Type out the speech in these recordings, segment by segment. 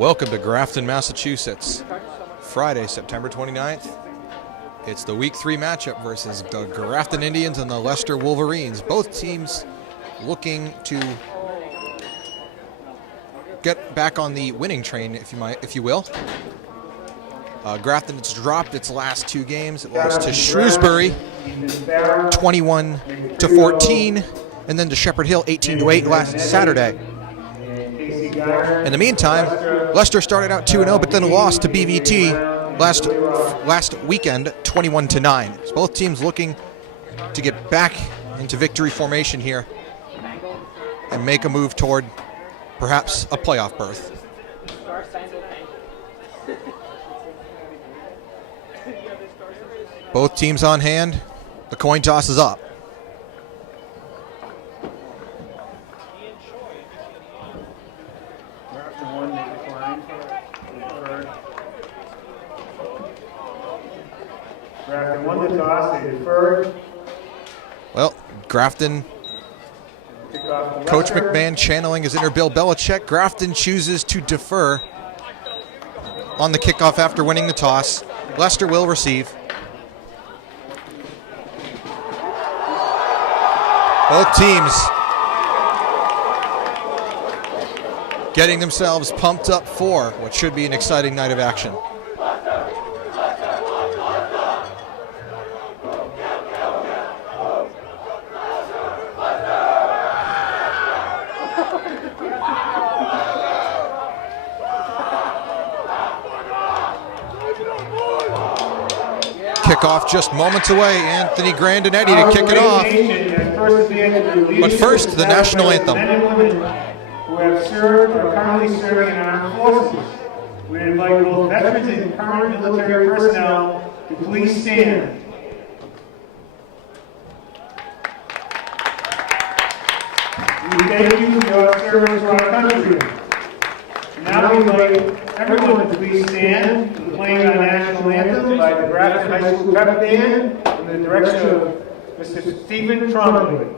Welcome to Grafton, Massachusetts. Friday, September 29th. It's the Week 3 matchup versus the Grafton Indians and the Leicester Wolverines. Both teams looking to get back on the winning train, if you will. Grafton has dropped its last two games. It lost to Shrewsbury 21-14, and then to Shepherd Hill 18-8 last Saturday. In the meantime, Leicester started out 2-0, but then lost to BVT last weekend 21-9. So both teams looking to get back into victory formation here and make a move toward perhaps a playoff berth. Both teams on hand. The coin toss is up. Grafton won the toss, they deferred. Well, Grafton, Coach McMahon channeling his inner Bill Belichick. Grafton chooses to defer on the kickoff after winning the toss. Leicester will receive. Both teams getting themselves pumped up for what should be an exciting night of action. Kickoff just moments away. Anthony Grandinetti to kick it off. But first, the national anthem. Men and women who have served or currently serving in armed forces. We invite both veterans and current military personnel to please stand. We thank you for your service to our country. Now we invite everyone to please stand for the playing our national anthem by the Grafton High School Pep Band under the direction of Mr. Stephen Trombley.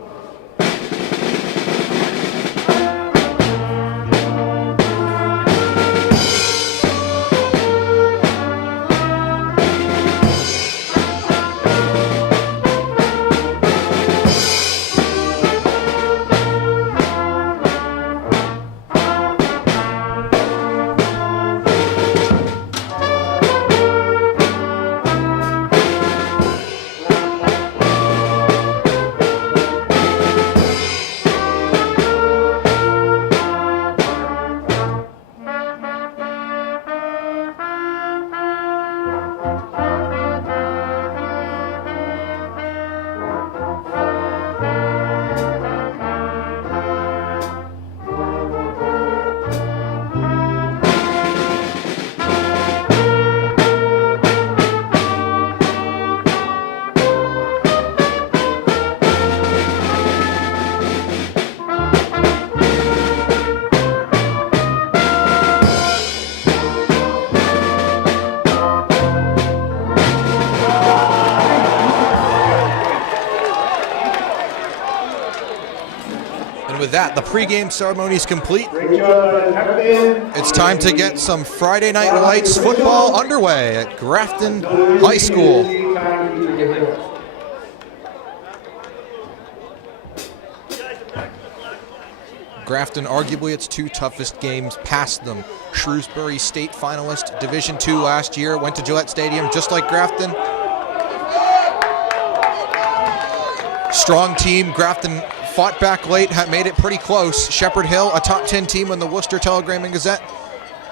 With that, the pregame ceremony is complete. Great job, Pep Band. It's time to get some Friday Night Lights football underway at Grafton High School. Grafton, arguably its two toughest games past them. Shrewsbury state finalist, Division II last year, went to Gillette Stadium just like Grafton. Strong team. Grafton fought back late, made it pretty close. Shepherd Hill, a top 10 team in the Worcester Telegram and Gazette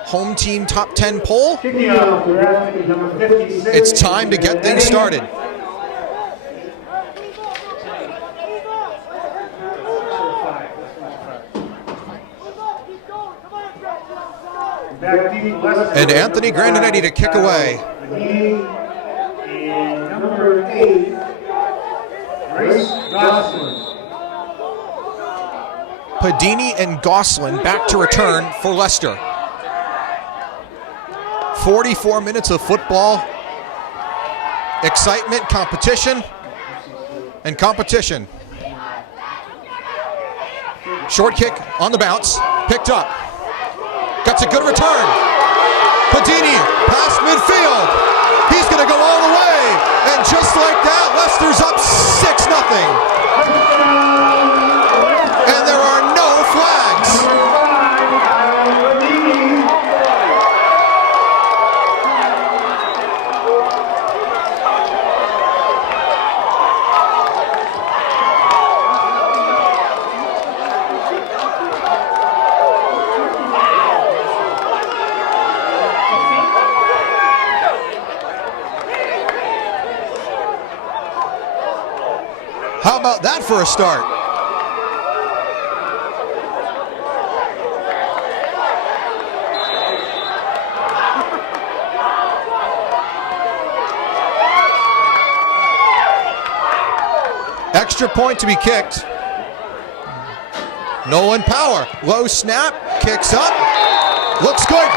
home team top 10 poll. It's time to get things started. And Anthony Grandinetti to kick away. And number 8, Grace Gosselin. Padini and Gosselin back to return for Leicester. 44 minutes of football, excitement, competition, and competition. Short kick on the bounce, picked up. Gets a good return. Padini past midfield. He's going to go all the way. And just like that, Leicester's up 6-0. And there are no flags. How about that for a start? Extra point to be kicked. Nolan Power, low snap, kicks up, looks good.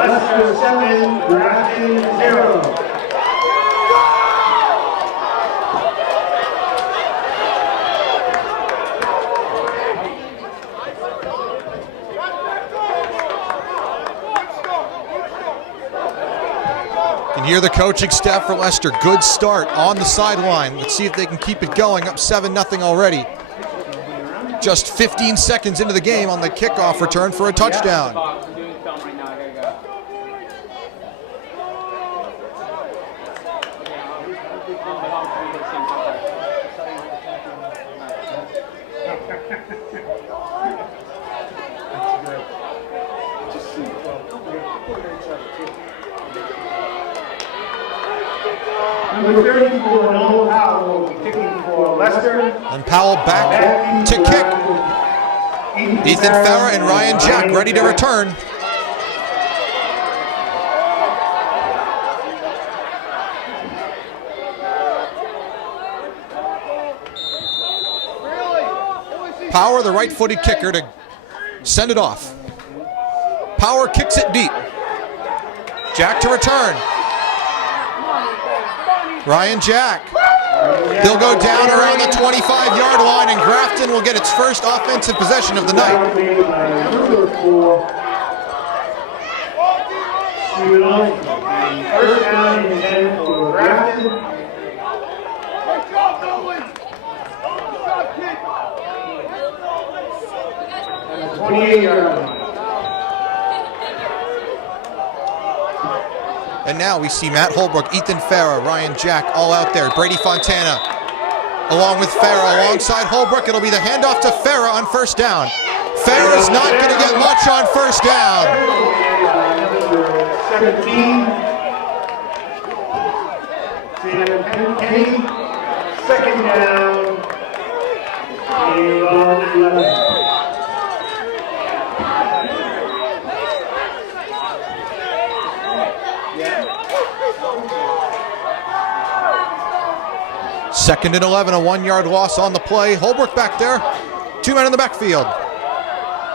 Leicester 7, Grafton 0. You can hear the coaching staff for Leicester. Good start on the sideline. Let's see if they can keep it going. Up 7-0 already. Just 15 seconds into the game on the kickoff return for a touchdown. Number 34, Nolan Powell will be kicking for Leicester. And Powell back to kick. Ethan Farah and Ryan Jack ready to return. Power, the right-footed kicker, to send it off. Power kicks it deep. Jack to return. Ryan Jack. They'll go down around the 25-yard line, and Grafton will get its first offensive possession of the night. First down and 10 for Grafton. 28-yard line. And now we see Matt Holbrook, Ethan Farah, Ryan Jack all out there. Brady Fontana along with Farah alongside Holbrook. It'll be the handoff to Farah on first down. Farah's not going to get much on first down. 17. Kenny. Second down. 11. Second and 11, a 1-yard loss on the play. Holbrook back there. 2 men in the backfield.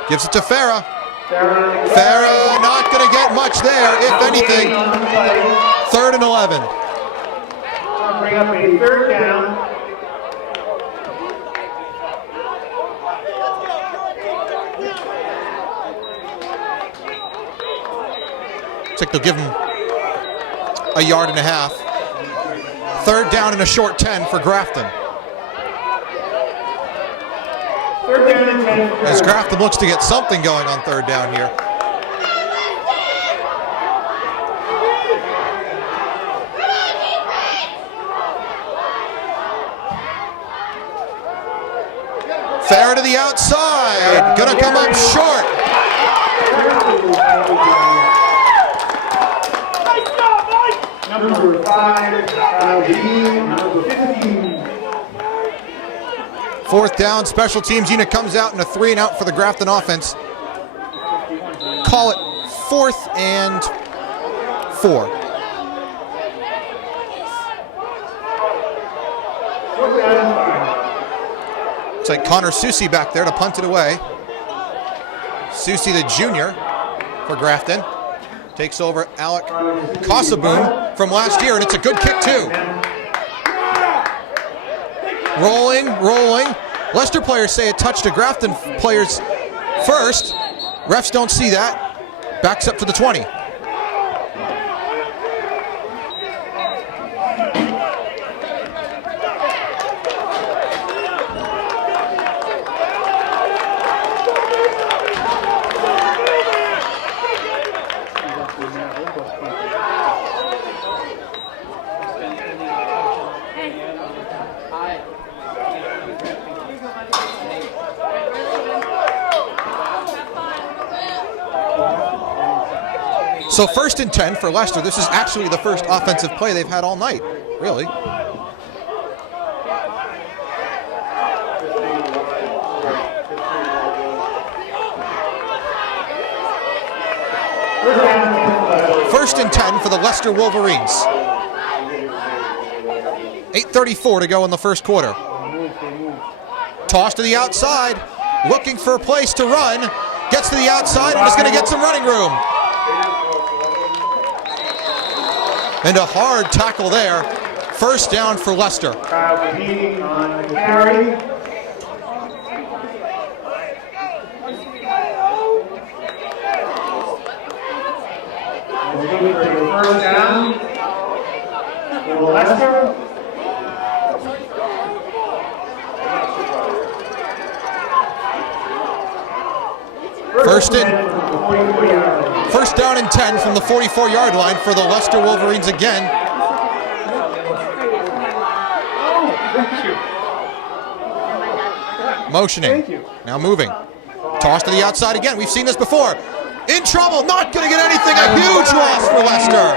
Gives it to Farah. Farah not going to get much there, if anything. 3rd and 11. Bring up a third down. Looks like they'll give him a yard and a half. 3rd down and a short 10 for Grafton. 3rd down and 10 for Grafton. As Grafton looks to get something going on 3rd down here. Farah to the outside. Gonna come up short. Number 5, number 15. 4th down, special teams unit comes out and a 3 and out for the Grafton offense. Call it 4th and 4. It's like Connor Susi back there to punt it away. Susi, the junior for Grafton. Takes over Alec Kosaboom from last year, and it's a good kick too. Rolling. Leicester players say it touched a Grafton players first. Refs don't see that. Backs up to the 20. So 1st and 10 for Leicester. This is actually the first offensive play they've had all night, really. First and 10 for the Leicester Wolverines. 8:34 to go in the first quarter. Toss to the outside, looking for a place to run. Gets to the outside and is going to get some running room. And a hard tackle there. First down for Leicester. Kyle Beatty on the carry. Looking for the first down for Leicester. First down and 10 from the 44-yard line for the Leicester Wolverines again. Motioning. Now moving. Toss to the outside again. We've seen this before. In trouble. Not going to get anything. A huge loss for Leicester.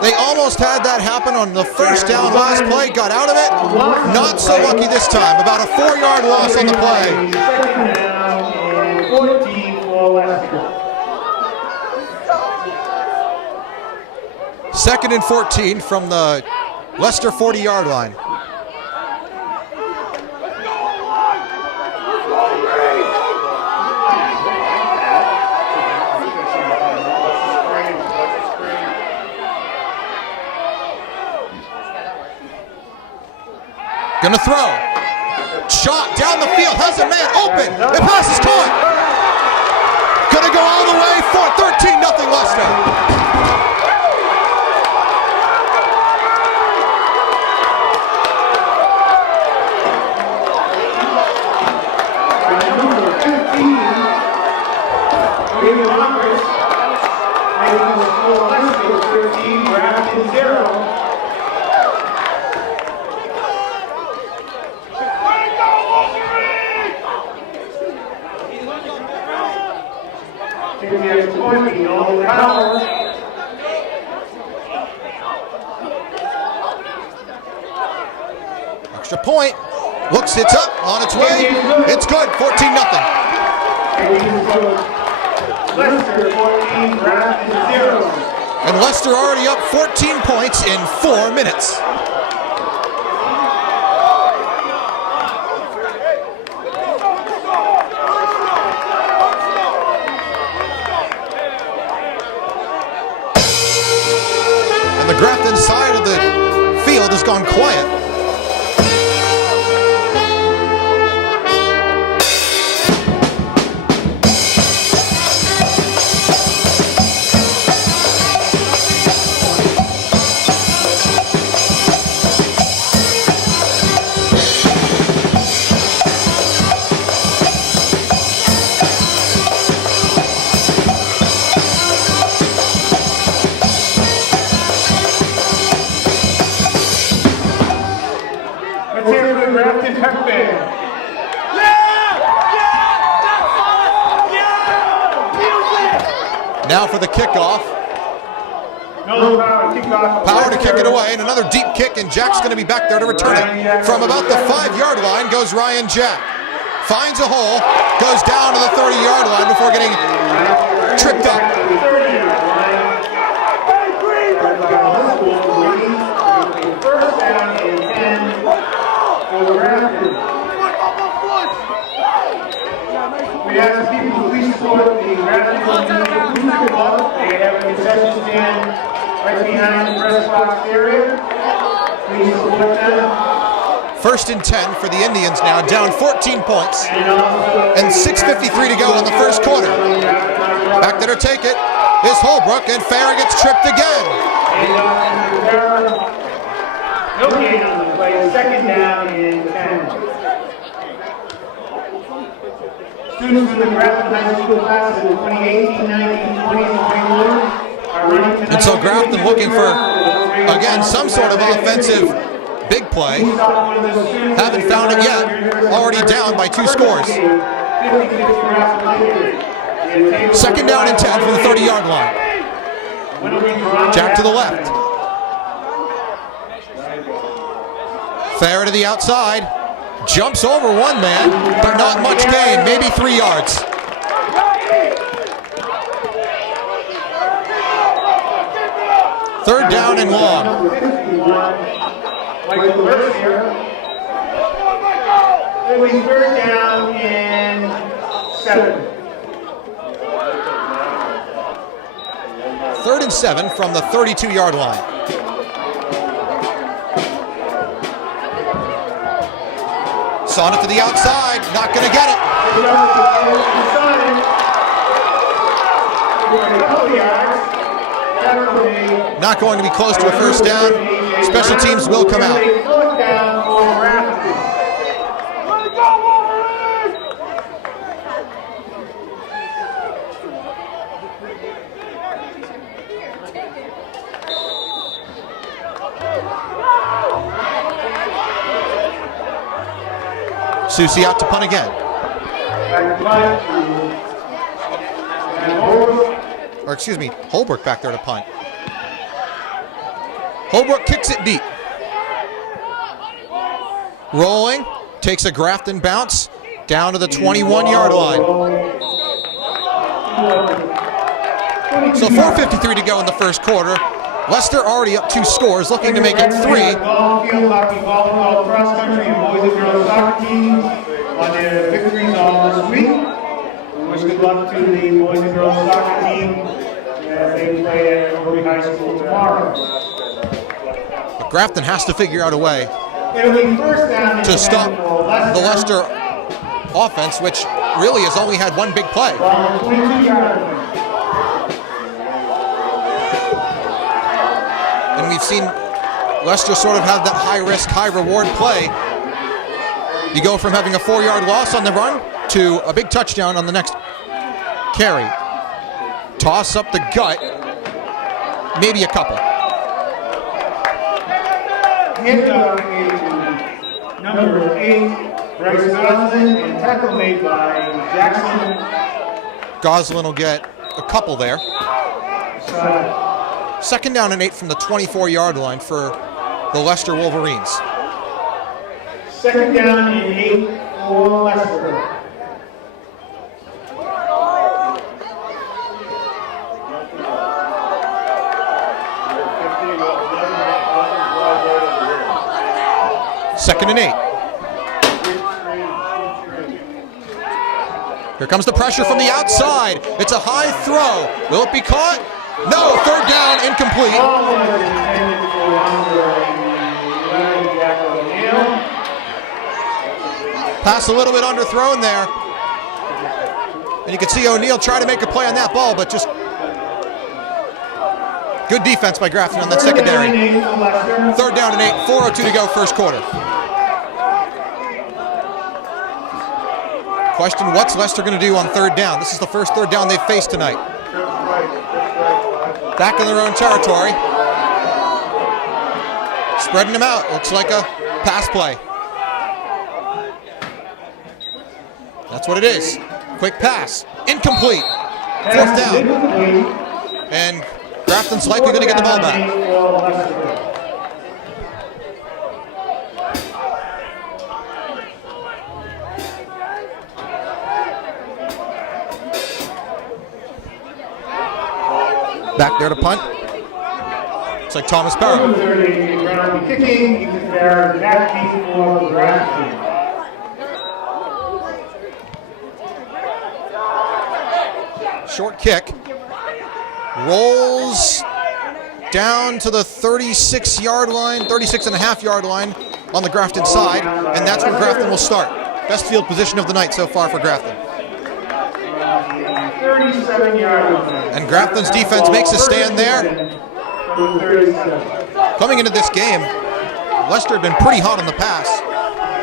They almost had that happen on the first down last play. Got out of it. Not so lucky this time. About a 4-yard loss on the play. 14 for Leicester. 2nd and 14 from the Leicester 40-yard line. Gonna throw. Shot down the field. Has a man open. The pass is caught. Gonna go all the way for 13-0 Leicester. Number 15, David Roberts, making the score Leicester 13, Grafton 0. Taking the extra point, Nolan Powers. Extra point. Looks, it's up, on its way. It's good, 14-0. Leicester 14, Grafton 0. And Leicester already up 14 points in 4 minutes. And the Grafton side of the field has gone quiet. Now for the kickoff. Power to kick it away, and another deep kick, and Jack's going to be back there to return it. From about the 5-yard line goes Ryan Jack. Finds a hole, goes down to the 30-yard line before getting tripped up. First down and 10 for the Grafton. We ask people to please support the Grafton Booster Club. They have a concession stand right behind the press box area. please support them. First and 10 for the Indians now, down 14 points. And 6:53 to go in the first quarter. Back there to take it is Holbrook, and Farah gets tripped again. No gain on the play, second down and 10. Students from the Grafton High School class of 2018, 19, 20, and 21 are running tonight. And so Grafton looking for, again, some sort of offensive big play. Haven't found it yet. Already down by 2 scores. Second down and 10 from the 30-yard line. Jack to the left. Farah to the outside. Jumps over one man, but not much gain. Maybe 3 yards. Third down and long. Michael Lurch here. It was third down and 7. Third and 7 from the 32-yard line. Sonnet to the outside, not going to get it. Not going to be close to a first down. Special teams will come out. Susie out to punt again. Or excuse me, Holbrook back there to punt. Holbrook kicks it deep. Rolling, takes a Grafton bounce down to the 21-yard line. So 4:53 to go in the first quarter. Leicester already up 2 scores, looking to make it 3. Field hockey, volleyball, cross country, and boys and girls soccer teams on their victories all this week. We wish good luck to the boys and girls soccer team as they play at Rotary High School tomorrow. But Grafton has to figure out a way It'll be first down to stop the Leicester offense, which really has only had one big play. From the 22-yard line. And we've seen Leicester sort of have that high-risk, high-reward play. You go from having a 4-yard loss on the run to a big touchdown on the next carry. Toss up the gut, maybe a couple. Handoff made to number 8, Bryce Goslin, and tackle made by Jackson. Goslin will get a couple there. Side. Second down and 8 from the 24-yard line for the Leicester Wolverines. Second down and 8 for Leicester. Second and 8. Here comes the pressure from the outside. It's a high throw. Will it be caught? No, third down, incomplete. Pass a little bit underthrown there. And you can see O'Neal try to make a play on that ball, but just good defense by Grafton on that secondary. Third down and 8, 4:02 to go, first quarter. Question, what's Leicester going to do on third down? This is the first third down they've faced tonight. Back in their own territory. Spreading them out. Looks like a pass play. That's what it is. Quick pass. Incomplete. Fourth down. And Grafton's likely going to get the ball back. Back there to punt. It's like Thomas Barrow. Kicking, Ethan Farah, back for Grafton. Short kick. Rolls down to the 36-yard line, 36.5-yard line on the Grafton side, and that's where Grafton will start. Best field position of the night so far for Grafton. 37-yard line. And Grafton's defense makes a stand there. Coming into this game, Leicester had been pretty hot on the pass.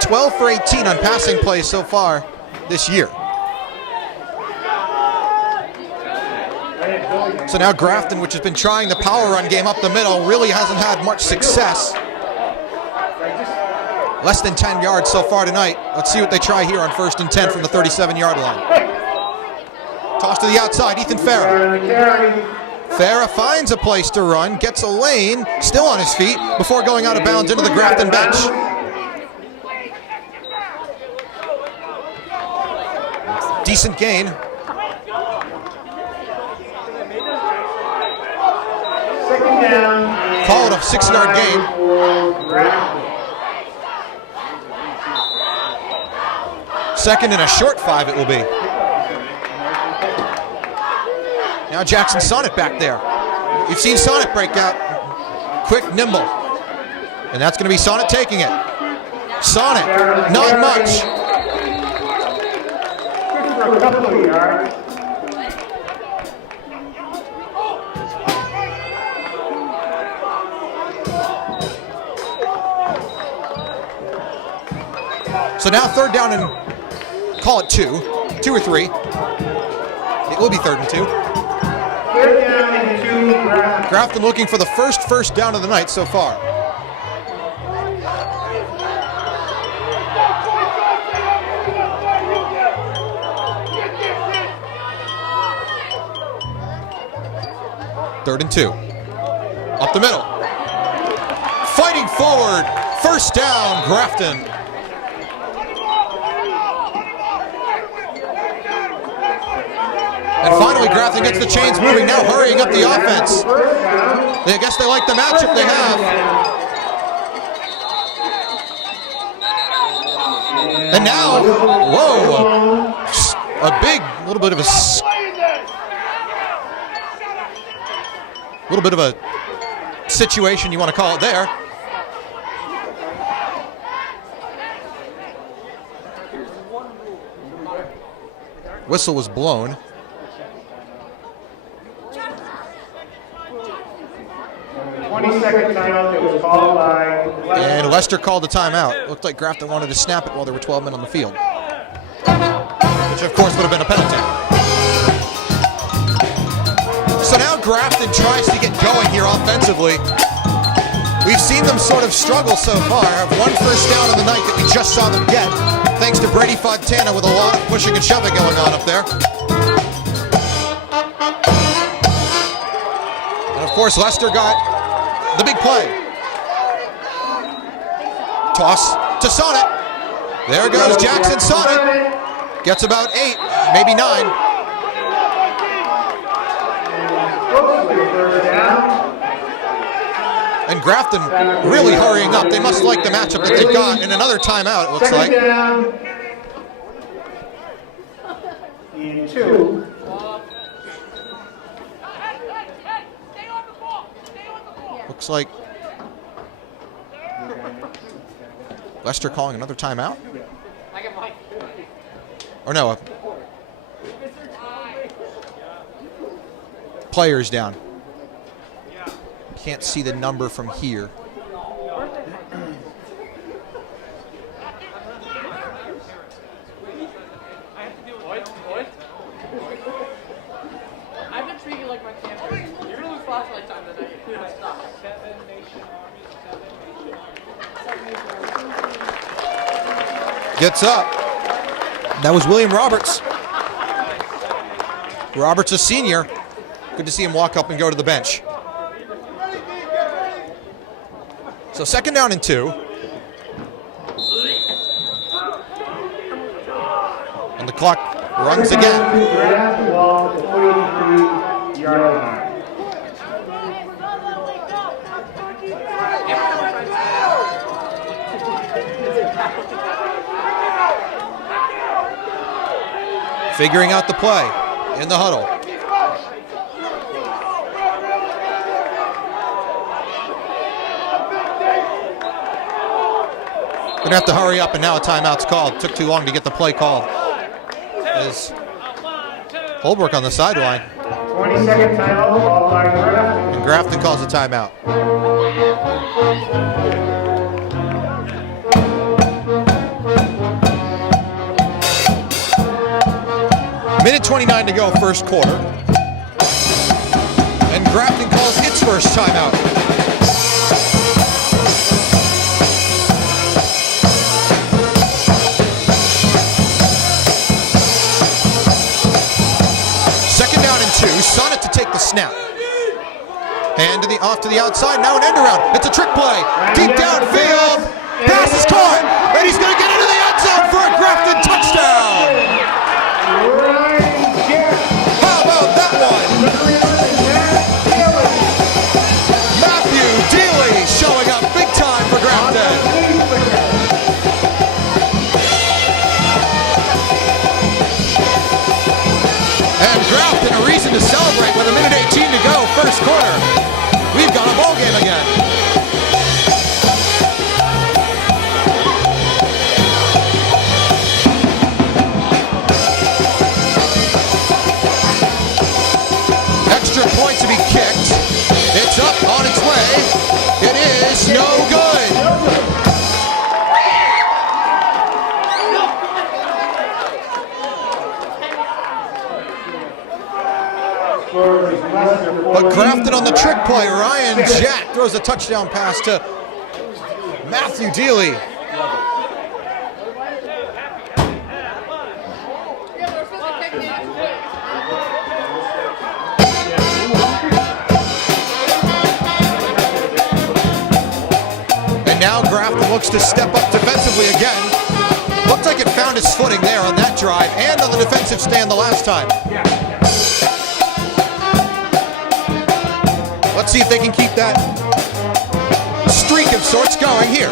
12 for 18 on passing plays so far this year. So now Grafton, which has been trying the power run game up the middle, really hasn't had much success. Less than 10 yards so far tonight. Let's see what they try here on 1st and 10 from the 37-yard line. Toss to the outside, Ethan Farah. Farah finds a place to run, gets a lane, still on his feet, before going out of bounds into the Grafton bench. Decent gain. Second down. Call it a 6-yard gain. Second and a short 5 it will be. Now Jackson Sonnet back there. You've seen Sonnet break out. Quick, nimble. And that's going to be Sonnet taking it. Sonnet, not much. For a couple of yards. So now 3rd down and call it 2 or 3. It will be 3rd and 2. 3rd down and 2. Grafton looking for the first down of the night so far. Third and 2. Up the middle. Fighting forward. 1st down, Grafton. And finally, Grafton gets the chains moving, now hurrying up the offense. I guess they like the matchup they have. And now, whoa, a big, little bit of a situation, you want to call it there. Whistle was blown. Timeout that was called by Leicester. And Leicester called the timeout. Looked like Grafton wanted to snap it while there were 12 men on the field, which of course would have been a penalty. So now Grafton tries to get going here offensively. We've seen them sort of struggle so far. Have 1 first down in the night that we just saw them get, thanks to Brady Fontana with a lot of pushing and shoving going on up there. And of course Leicester got the big play. Toss to Sonnet. There goes Jackson Sonnet. Gets about 8, maybe 9. And Grafton really hurrying up. They must like the matchup that they've got. And another timeout, it looks like. Down. And 2. Looks like Leicester calling another timeout. Or no, players down. Can't see the number from here. I've been treating you like my camper. You're gonna lose flashlight time tonight. Stop. Gets up. That was William Roberts. Roberts, a senior. Good to see him walk up and go to the bench. So 2nd down and 2. And the clock runs again. Grab the ball at the 43-yard line. Figuring out the play in the huddle. Gonna have to hurry up, and now a timeout's called. Took too long to get the play called. Is Holbrook on the sideline. 20-second timeout, ball by Grafton. And Grafton calls a timeout. Minute 29 to go, first quarter. And Grafton calls its first timeout. Second down and 2. Sonnet to take the snap. And off to the outside. Now an end around. It's a trick play. Deep downfield. Pass is caught. And he's going to get into the end zone for a Grafton touchdown. How about that one? Matthew Dealey showing up big time for Grafton. And Grafton a reason to celebrate with a minute 18 to go, first quarter. We've got a ball game again. Extra point to be kicked. It's up on its way. It is no good. But Grafton on the trick play. Ryan Jack throws a touchdown pass to Matthew Dealey. And now Grafton looks to step up defensively again. Looked like it found its footing there on that drive and on the defensive stand the last time. Let's see if they can keep that streak of sorts going here.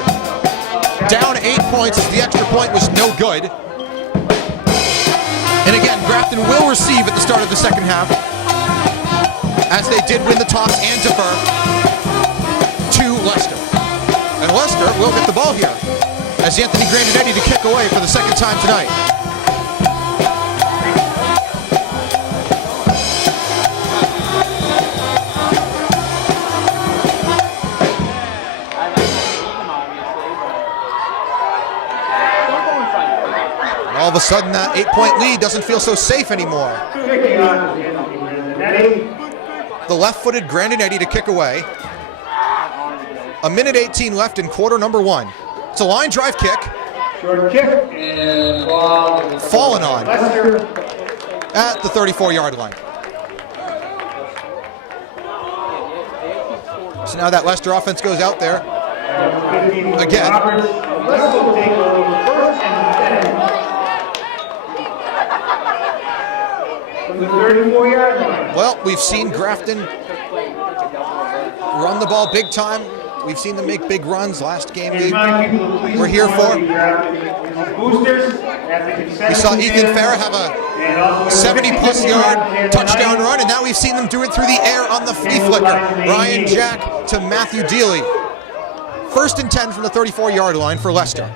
Down 8 points as the extra point was no good. And again, Grafton will receive at the start of the second half, as they did win the toss and defer to Leicester. And Leicester will get the ball here as Anthony Grandinetti to kick away for the second time tonight. All of a sudden, that 8-point lead doesn't feel so safe anymore. The left-footed Grandinetti to kick away. A minute 18 left in quarter number 1. It's a line drive kick. Short kick and ball. Fallen on at the 34-yard line. So now that Leicester offense goes out there again. The 34-yard line. Well, we've seen Grafton run the ball big time. We've seen them make big runs. Last game we're here for. We saw Ethan Farah have a 70-plus yard touchdown run, and now we've seen them do it through the air on the flea flicker. Ryan Jack to Matthew Dealey. 1st and 10 from the 34-yard line for Leicester.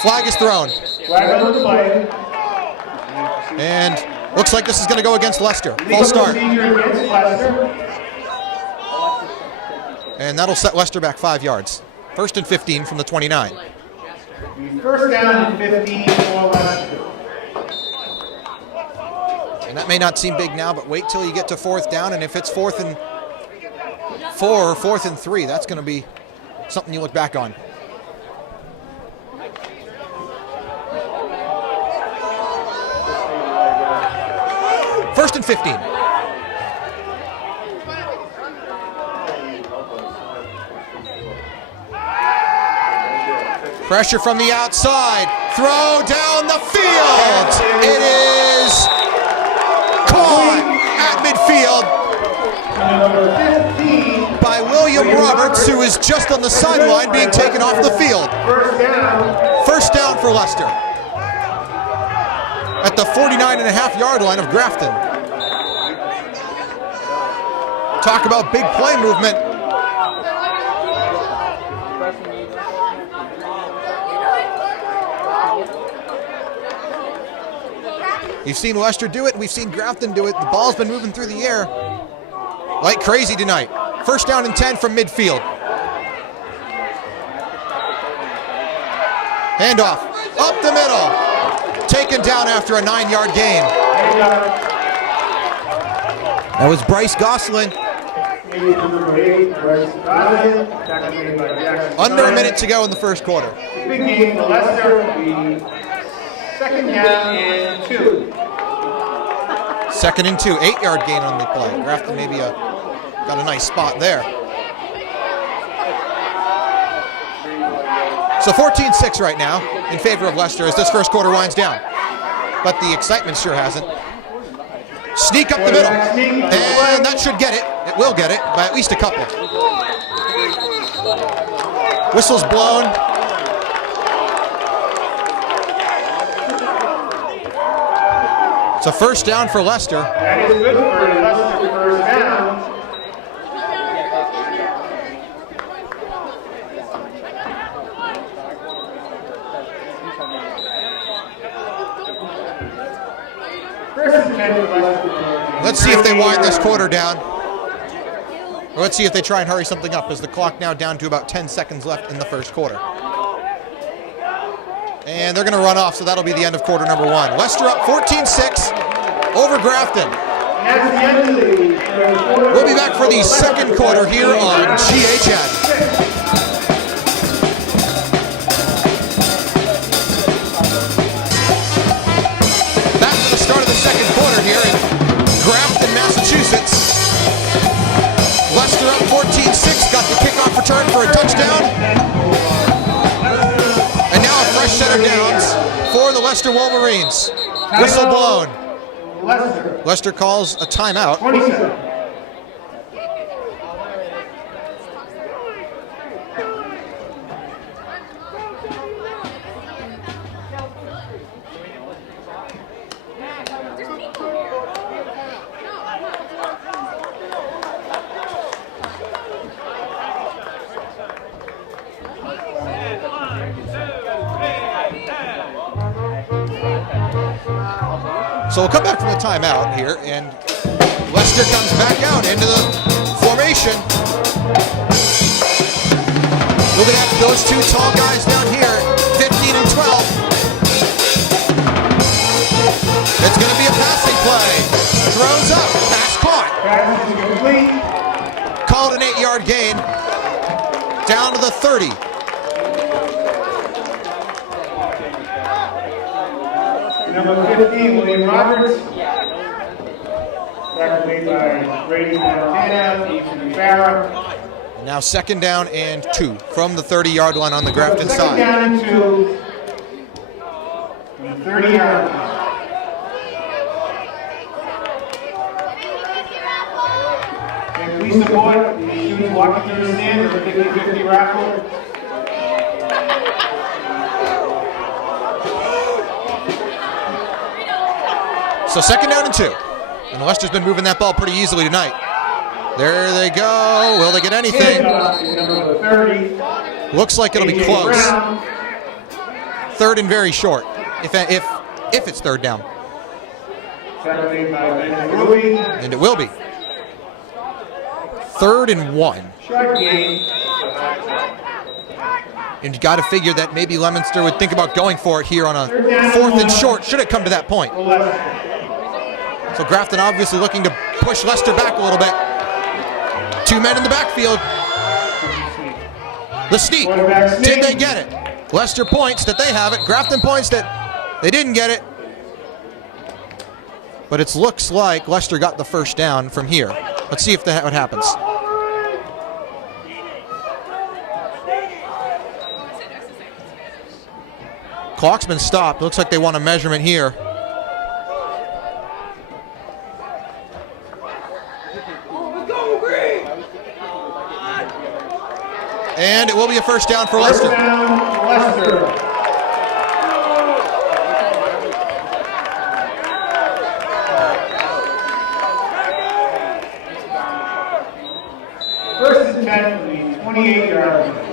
Flag is thrown. Flag on the play. And looks like this is going to go against Leicester. False start. And that'll set Leicester back 5 yards. 1st and 15 from the 29. First down and 15 for Leicester. And that may not seem big now, but wait till you get to 4th down, and if it's 4th and 4 or 4th and 3, that's going to be something you look back on. First and 15. Pressure from the outside. Throw down the field. It is caught at midfield by William Roberts, who is just on the sideline being taken off the field. First down for Leicester at the 49.5-yard line of Grafton. Talk about big play movement. You've seen Leicester do it, and we've seen Grafton do it. The ball's been moving through the air like crazy tonight. First down and 10 from midfield. Handoff, up the middle. Taken down after a 9-yard gain. That was Bryce Gosselin. Under a minute to go in the first quarter. Big game for Leicester. Second down and 2. Second and 2, 8-yard gain on the play. Grafton maybe got a nice spot there. So 14-6 right now in favor of Leicester as this first quarter winds down. But the excitement sure hasn't. Sneak up the middle, and that should get it. It will get it by at least a couple. Whistle's blown. It's a first down for Leicester. That is good for Leicester first down. Let's see if they wind this quarter down. Or let's see if they try and hurry something up as the clock now down to about 10 seconds left in the first quarter. And they're going to run off, so that'll be the end of quarter number 1. Leicester up 14-6 over Grafton. We'll be back for the second quarter here on GHS. Here in Grafton, Massachusetts. Leicester up 14-6, got the kickoff return for a touchdown. And now a fresh set of downs for the Leicester Wolverines. Whistle blown. Leicester calls a timeout. 27. So we'll come back from the timeout here, and Leicester comes back out into the formation. Looking at those two tall guys down here, 15 and 12. It's going to be a passing play. Throws up, pass caught. Pass is complete. Called an 8-yard gain. Down to the 30. Number 15, William Roberts. Back made by Brady Montana, Ethan Farah. Now second down and 2 from the 30-yard line on the Grafton Second side. down and 2 from the 30-yard line. And please support the students walking through the stand for the 50-50 raffle. So second down and 2. And Leicester's been moving that ball pretty easily tonight. There they go. Will they get anything? Number 30. Looks like it'll be close. Third and very short, if it's third down. And it will be. 3rd and 1. Short game. And you got to figure that maybe Leominster would think about going for it here on a 4th and short, should it come to that point. So Grafton obviously looking to push Leicester back a little bit. 2 men in the backfield. The sneak. Did they get it? Leicester points that they have it. Grafton points that they didn't get it. But it looks like Leicester got the first down from here. Let's see if that what happens. Clock's been stopped. Looks like they want a measurement here. And it will be a first down for Leicester. First down, Leicester. First and 10 for the 28-yard line.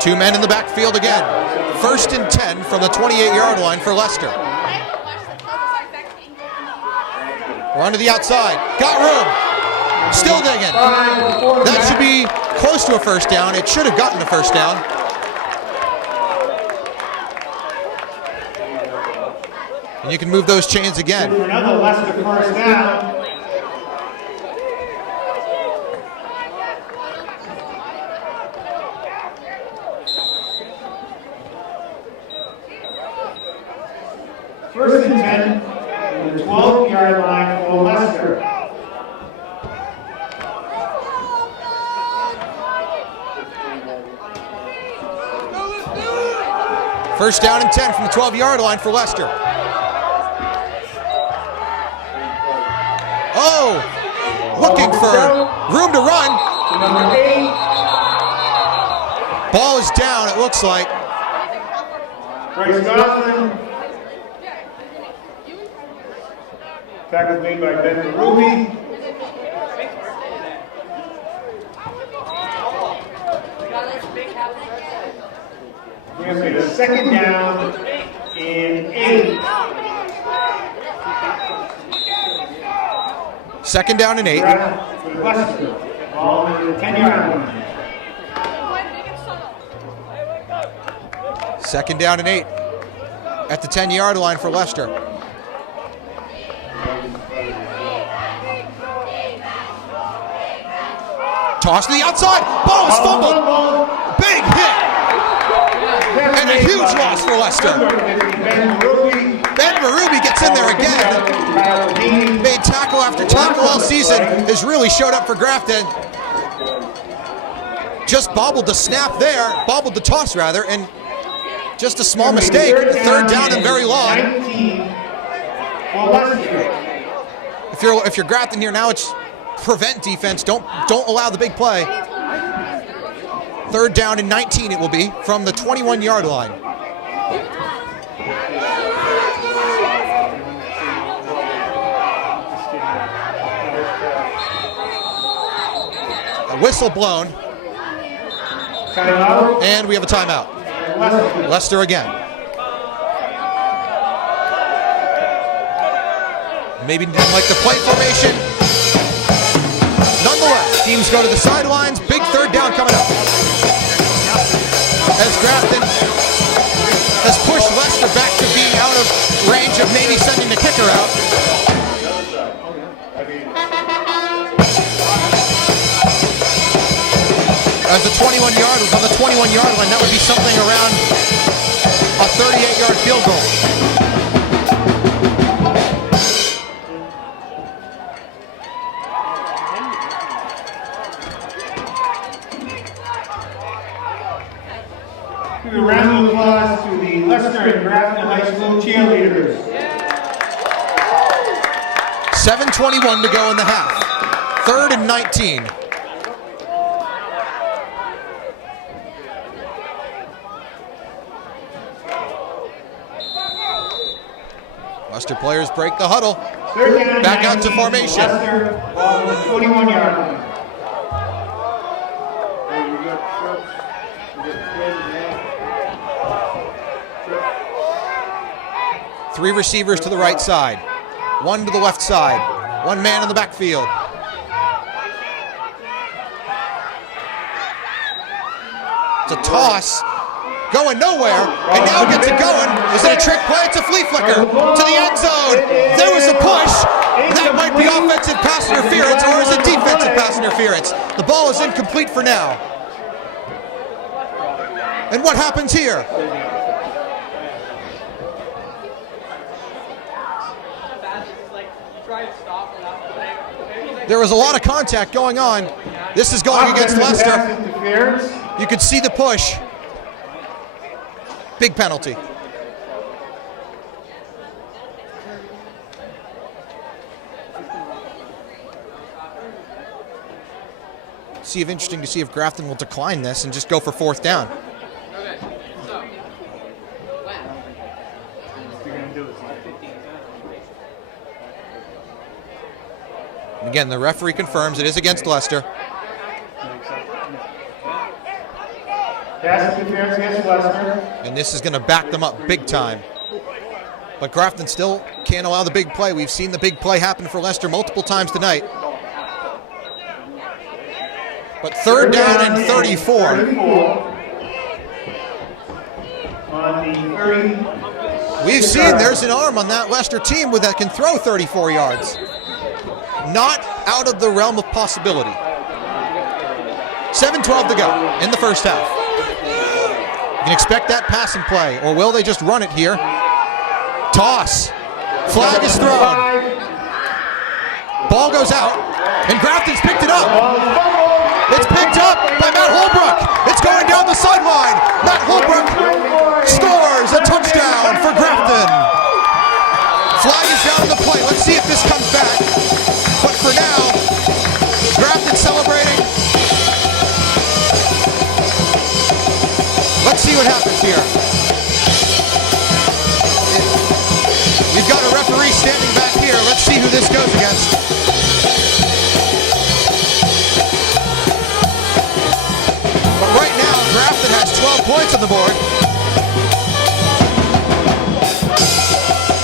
Two men in the backfield again. 1st and 10 from the 28-yard line for Leicester. Run to the outside. Got room. Still digging. That should be close to a first down. It should have gotten a first down. And you can move those chains again. Another Leicester first down. First and 10 from the 12-yard line for Leicester. First down and 10 from the 12-yard line for Leicester. Oh, looking for room to run. Number 8. Ball is down, it looks like. Bryce Goslin. Tackle made by Ben Ruby. We're going to get a second down and 8. Second down and 8. For Leicester. Ball in the 10-yard line. Second down and 8 at the 10-yard line for Leicester. Toss to the outside. Ball is fumbled. Big hit. And a huge loss for Leicester. Ben Marubi gets in there again. Made tackle after tackle all season. Has really showed up for Grafton. Just bobbled the snap there. Bobbled the toss rather. And just a small mistake. Third down and very long. If you're Grafton here now, it's prevent defense. Don't allow the big play. Third down and 19 it will be from the 21-yard line. A whistle blown. And we have a timeout. Leicester again. Maybe didn't like the play formation. Nonetheless, teams go to the sidelines. Big third down coming up. As Grafton has pushed Leicester back to being out of range of maybe sending the kicker out. As the 21-yard was on the 21-yard line, that would be something around a 38-yard field goal. Give a round of applause to the Leicester and Grafton High School cheerleaders. 7:21 to go in the half. 3rd and 19. Leicester players break the huddle. Back out to formation. Leicester, ball on the 21-yard line. Three receivers to the right side. One to the left side. One man in the backfield. It's a toss. Going nowhere, and now gets it going. Is it a trick play? It's a flea flicker to the end zone. There was a push. That might be offensive pass interference, or is it defensive pass interference? The ball is incomplete for now. And what happens here? There was a lot of contact going on. This is going against Leicester. You could see the push. Big penalty. Interesting to see if Grafton will decline this and just go for 4th down. Again, the referee confirms it is against Leicester. Pass interference against Leicester. And this is going to back them up big time. But Grafton still can't allow the big play. We've seen the big play happen for Leicester multiple times tonight. But third down and 34. On the 30. We've seen there's an arm on that Leicester team that can throw 34 yards. Not out of the realm of possibility. 7:12 to go in the first half. You can expect that passing play, or will they just run it here? Toss. Flag is thrown. Ball goes out, and Grafton's picked it up. It's picked up by Matt Holbrook. It's going down the sideline. Matt Holbrook scores a touchdown for Grafton. Flag is down on the play. Let's see if this comes back. But for now, Grafton celebrating. Let's see what happens here. We've got a referee standing back here. Let's see who this goes against. But right now, Grafton has 12 points on the board.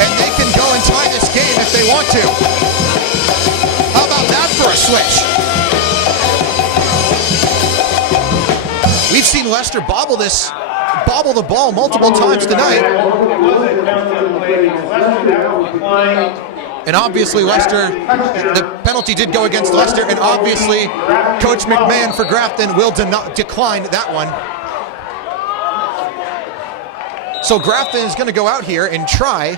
And they can go and tie this game if they want to. How about that for a switch? We've seen Leicester bobble the ball multiple times tonight. And obviously Leicester, the penalty did go against Leicester, and obviously Coach McMahon for Grafton will decline that one. So Grafton is going to go out here and try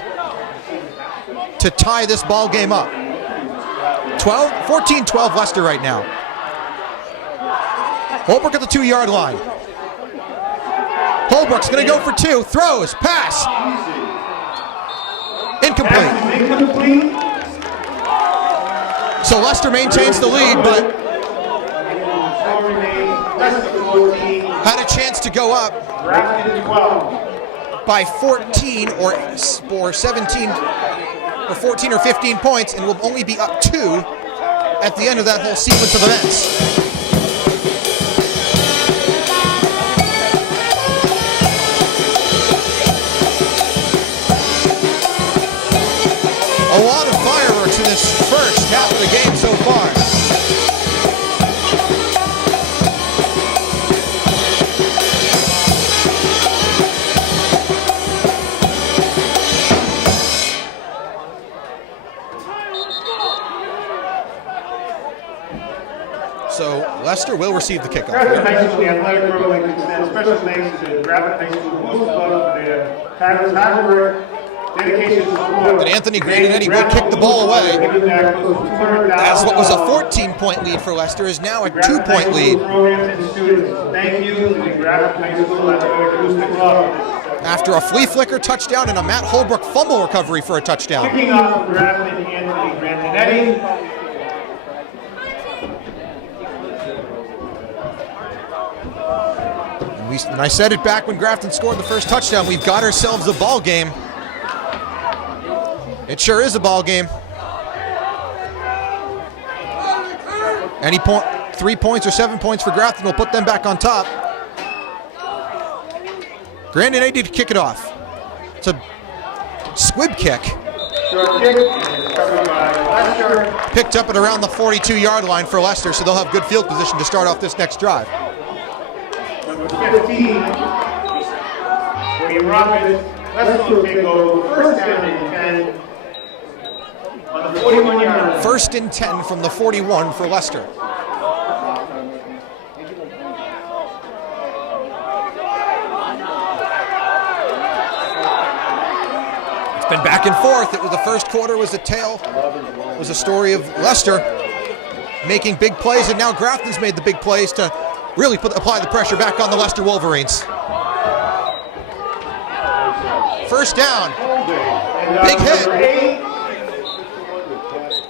to tie this ball game up. 14-12 Leicester right now. Holbrook at the 2-yard line. Holbrook's going to go for 2. Throws. Pass. Incomplete. So Leicester maintains the lead, but had a chance to go up by 14 or 17 or 14 or 15 points, and will only be up 2 at the end of that whole sequence of events. A lot of fireworks in this first half of the game so far. So Leicester will receive the kickoff. Grafton High School, the athletic program extends special thanks to the Grafton High School Boost Club for their tireless hard work, dedication to sport. And Anthony Grandinetti will kick the ball away. As what was a 14-point lead for Leicester is now a 2-point lead. Thank you to the Grafton High School Athletic Boost Club. After a flea flicker touchdown and a Matt Holbrook fumble recovery for a touchdown. Kicking off for Grafton, Anthony Grandinetti. And I said it back when Grafton scored the first touchdown. We've got ourselves a ball game. It sure is a ball game. Any 3 points or 7 points for Grafton will put them back on top. Grandinetti to kick it off. It's a squib kick. Picked up at around the 42-yard line for Leicester, so they'll have good field position to start off this next drive. Number 15, William Robbins. Leicester will take over first down and 10 on the 41-yard line. First and 10 from the 41 for Leicester. It's been back and forth. It was the first quarter was a story of Leicester making big plays, and now Grafton's made the big plays to really apply the pressure back on the Leicester Wolverines. First down. Big hit.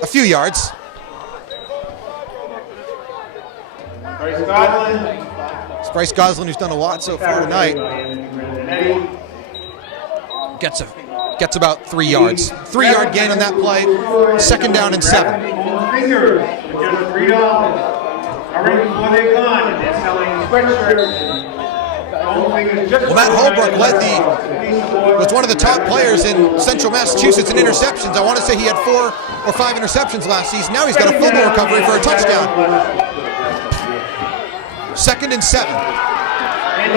A few yards. It's Bryce Goslin, who's done a lot so far tonight. Gets about 3 yards. 3-yard gain on that play. Second down and 7. Fingers for just $3. Already before they're gone, they're selling sweatshirts Well, Matt Holbrook was one of the top players in Central Massachusetts in interceptions. I want to say he had 4 or 5 interceptions last season. Now he's got a fumble recovery for a touchdown. 2nd and 7.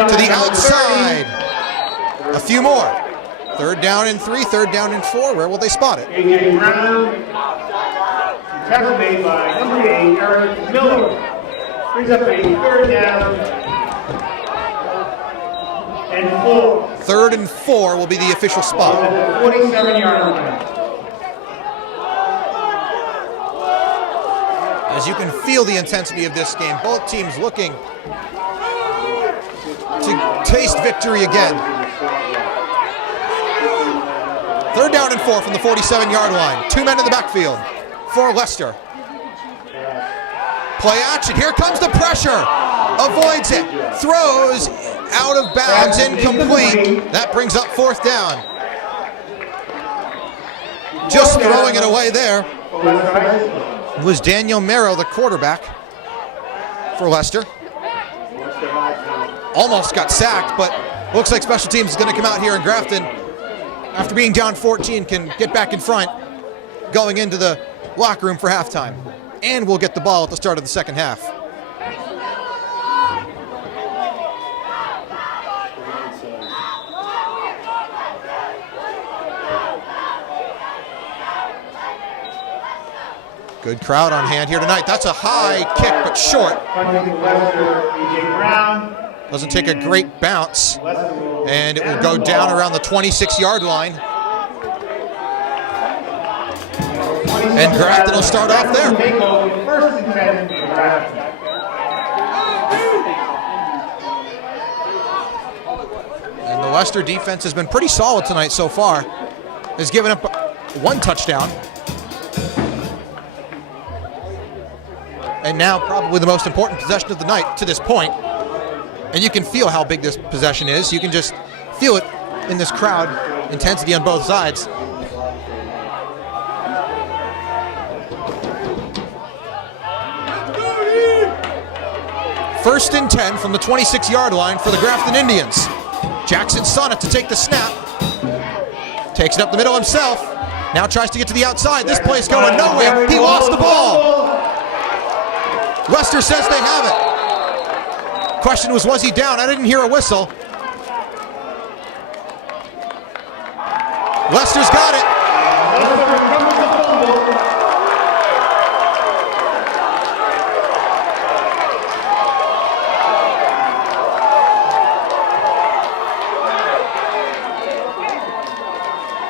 To the outside. A few more. 3rd down and 3, 3rd down and 4. Where will they spot it? A.J. Brown, tackle made by number 8, Eric Miller. Brings up a 3rd down and 4. 3rd and 4 will be the official spot. At the 47-yard line. As you can feel the intensity of this game, both teams looking to taste victory again. 3rd down and 4 from the 47-yard line. 2 men in the backfield for Leicester. Play action. Here comes the pressure. Avoids it. Throws out of bounds, incomplete. That brings up 4th down. Just throwing it away there was Daniel Merrow, the quarterback for Leicester. Almost got sacked, but looks like special teams is going to come out here in Grafton. After being down 14, can get back in front going into the locker room for halftime. And we'll get the ball at the start of the second half. Good crowd on hand here tonight. That's a high kick, but short. Doesn't take a great bounce. And it will go down around the 26-yard line. And Grafton will start off there. And the Leicester defense has been pretty solid tonight so far. Has given up 1 touchdown. And now probably the most important possession of the night to this point. And you can feel how big this possession is. You can just feel it in this crowd, intensity on both sides. First and 10 from the 26-yard line for the Grafton Indians. Jackson Sonnet to take the snap. Takes it up the middle himself. Now tries to get to the outside. This play's going nowhere. He lost the ball. Leicester says they have it. Question was he down? I didn't hear a whistle. Leicester's got it.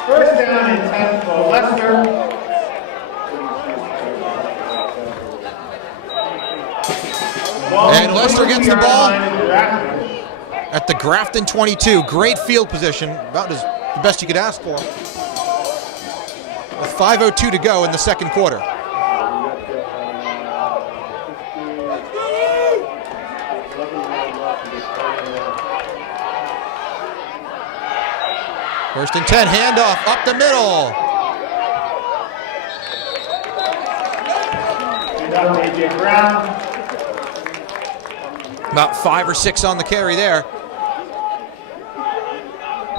First down and 10 for Leicester. And Leicester gets the ball at the Grafton 22. Great field position, about as the best you could ask for. With 5:02 to go in the second quarter. First and 10, handoff up the middle. A.J. Brown. About 5 or 6 on the carry there.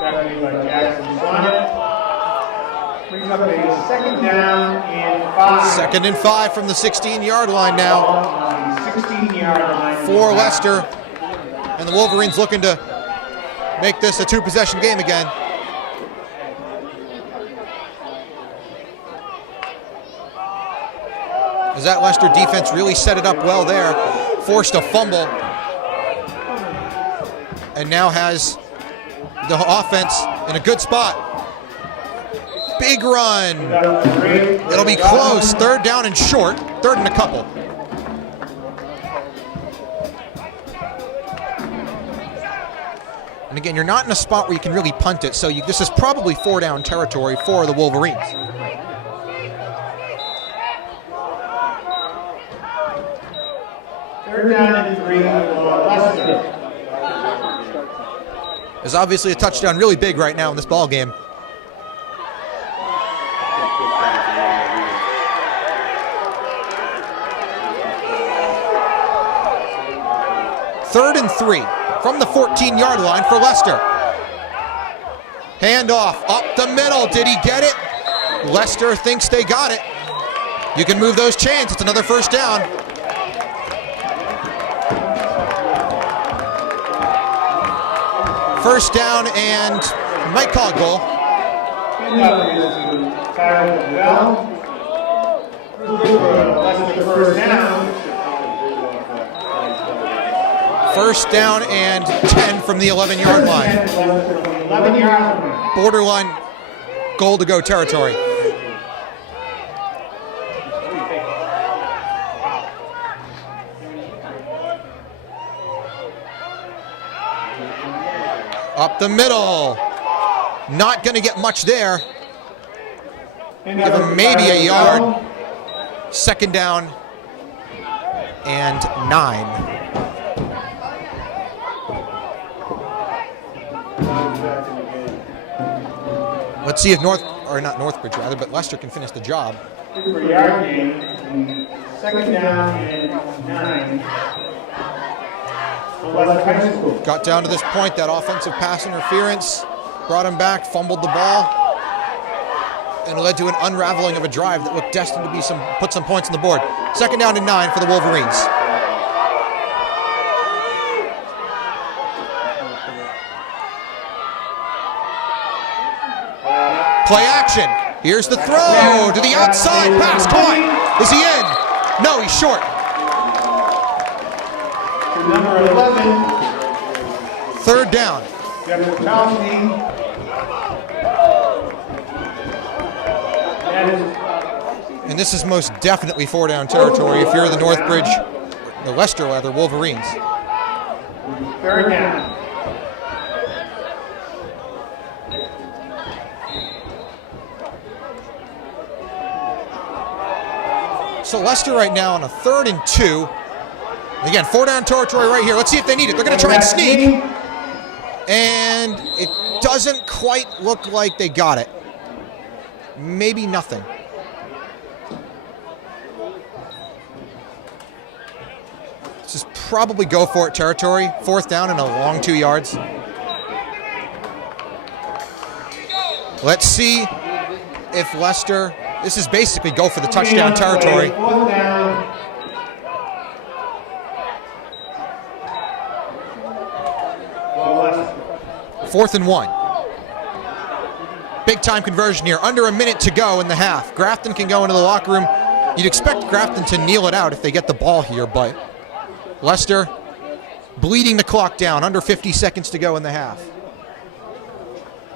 Tackled by Jackson Sonnet. Brings up a 2nd down and 5. 2nd and 5 from the 16-yard line now. 16-yard line. For Leicester. And the Wolverines looking to make this a 2-possession game again. As that Leicester defense really set it up well there. Forced a fumble. And now has the offense in a good spot. Big run. It'll be close. 3rd down and short. 3rd and a couple. And again, you're not in a spot where you can really punt it, so this is probably 4-down territory for the Wolverines. Third down and 3 for Leicester. There's obviously a touchdown really big right now in this ball game. 3rd and 3 from the 14-yard line for Leicester. Handoff up the middle. Did he get it? Leicester thinks they got it. You can move those chains. It's another first down. First down, and might call a goal. First down and 10 from the 11-yard line. 11-yard line. Borderline goal-to-go territory. Up the middle. Not going to get much there. Give him maybe a yard. Second down and 9. Let's see if Northbridge rather, but Leicester can finish the job. For yard gain, second down and 9. High School. Got down to this point, that offensive pass interference brought him back, fumbled the ball, and led to an unraveling of a drive that looked destined to be put some points on the board. Second down and 9 for the Wolverines. Play action. Here's the throw to the outside. Pass caught. Is he in? No, he's short. Number 11. Third down. And this is most definitely 4-down territory if you're the the Leicester Wolverines. Third down. So Leicester right now on a 3rd and 2. Again, 4-down territory right here. Let's see if they need it. They're going to try and sneak. And it doesn't quite look like they got it. Maybe nothing. This is probably go for it territory. 4th down and a long 2 yards. Let's see if Leicester, this is basically go for the touchdown territory. 4th down. Fourth and 1. Big time conversion here. Under a minute to go in the half. Grafton can go into the locker room. You'd expect Grafton to kneel it out if they get the ball here, but Leicester bleeding the clock down. Under 50 seconds to go in the half.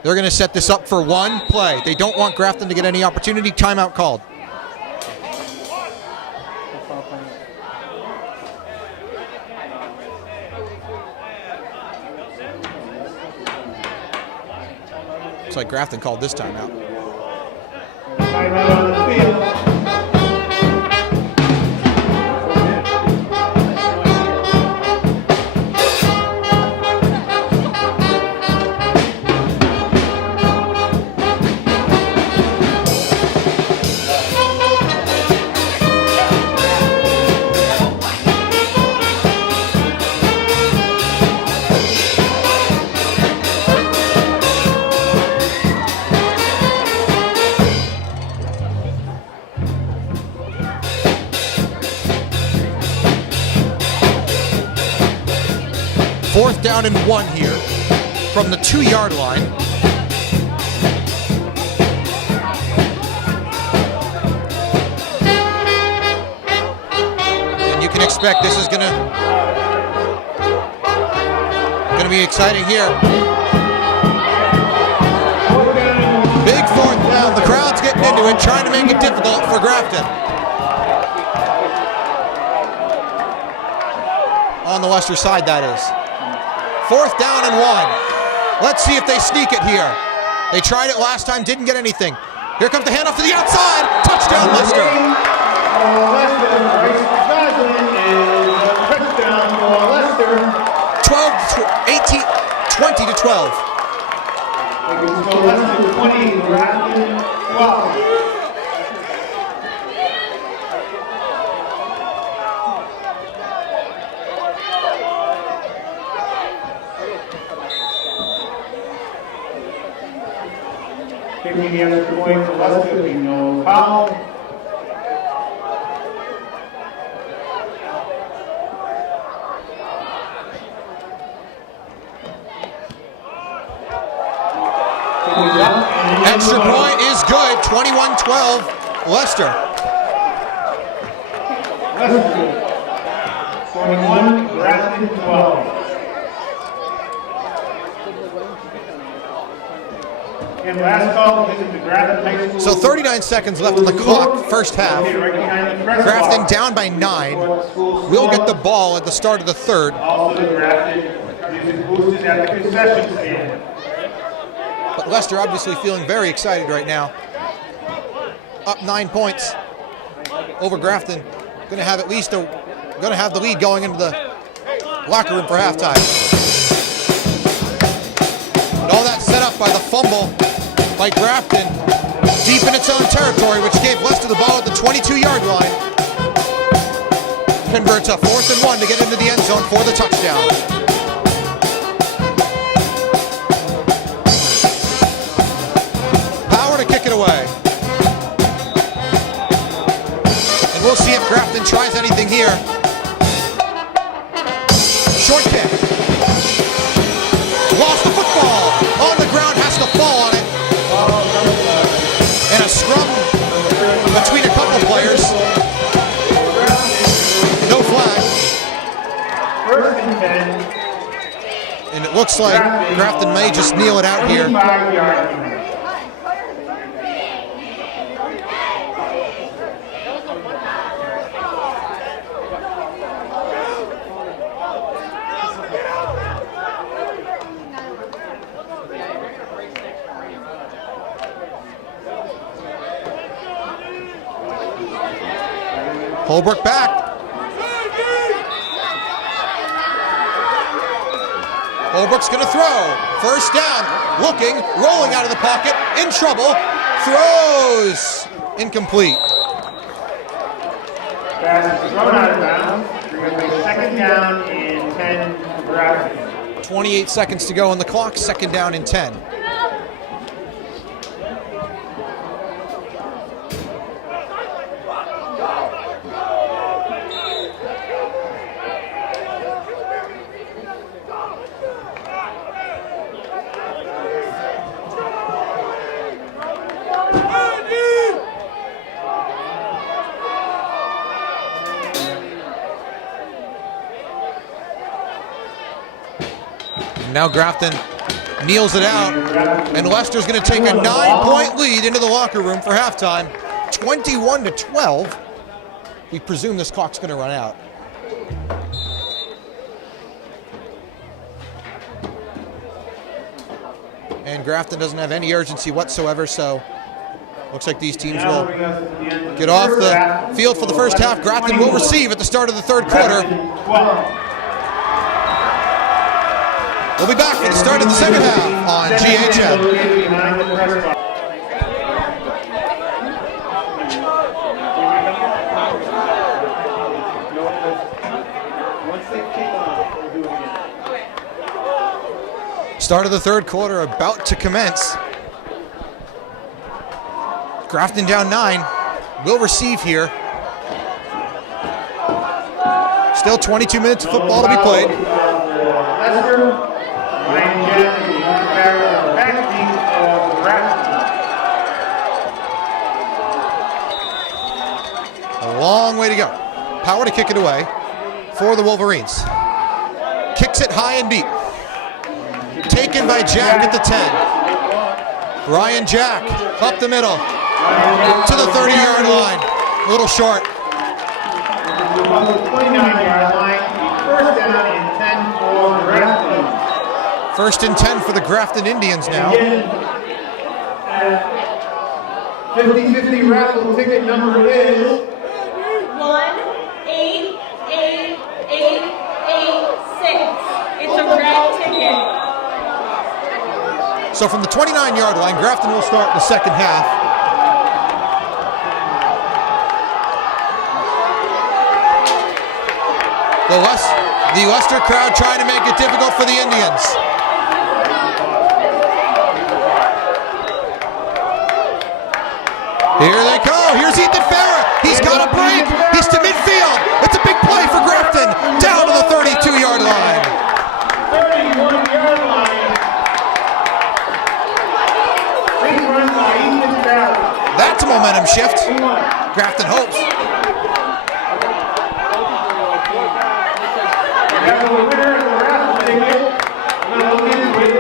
They're going to set this up for one play. They don't want Grafton to get any opportunity. Timeout called. Looks like Grafton called this timeout. Timeout on the field. Fourth down and 1 here from the 2-yard line. And you can expect this is gonna be exciting here. Big 4th down. The crowd's getting into it, trying to make it difficult for Grafton. On the Leicester side, that is. 4th down and 1. Let's see if they sneak it here. They tried it last time, didn't get anything. Here comes the handoff to the outside. Touchdown, Leicester. Touchdown for Leicester. 20 to 12. So Leicester 20, Grafton 12. Kicking the other point for Leicester, we know foul. Extra point is good. 21-12, Leicester. Leicester, 21, Grafton 12. And last call, this is the Grafton High School. So 39 seconds left on the clock, first half. Okay, right behind the press Grafton box. down by 9. We'll get the ball at the start of the third. Also the Grafton music boosters at the concession stand. But Leicester obviously feeling very excited right now. Up 9 points over Grafton. Going to have the lead going into the locker room for halftime. And all that set up by the fumble by Grafton deep in its own territory, which gave Leicester the ball at the 22-yard line. Converts a 4th and 1 to get into the end zone for the touchdown. To kick it away. And we'll see if Grafton tries anything here. Short kick. Lost the football. On the ground, has to fall on it. And a scrum between a couple players. No flag. First and 10. And it looks like Grafton may just kneel it out here. 25-yard line. Holbrook back. Holbrook's going to throw. First down. Looking. Rolling out of the pocket. In trouble. Throws. Incomplete. Pass is thrown out of bounds. We're going to make second down and 10 for Grafton. 28 seconds to go on the clock. Second down and 10. Now Grafton kneels it out, and Leicester's going to take a 9-point lead into the locker room for halftime, 21-12. We presume this clock's going to run out. And Grafton doesn't have any urgency whatsoever, so looks like these teams will get off the field for the first half. Grafton will receive at the start of the third quarter. We'll be back for the start of the second half on GHS. Start of the third quarter about to commence. Grafton down 9. Will receive here. Still 22 minutes of football to be played. Leicester. Ryan Jackson, back deep of Grafton. A long way to go. Power to kick it away for the Wolverines. Kicks it high and deep. Taken by Jack at the 10. Ryan Jack up the middle to the 30-yard line. A little short. 29-yard line. First down and 10 for Grafton. First and 10 for the Grafton Indians now. 50-50 raffle ticket number is 188886. It's a red ticket. So from the 29-yard line, Grafton will start the second half. The Leicester crowd trying to make it difficult for the Indians. Here they go. Here's Ethan Farah. He's got a break. He's to midfield. It's a big play for Grafton. Down to the 32-yard line. 31-yard line. Big run by Ethan Farah. That's a momentum shift. Grafton hopes. We have the winner of the raffle ticket. I'm going to look into it.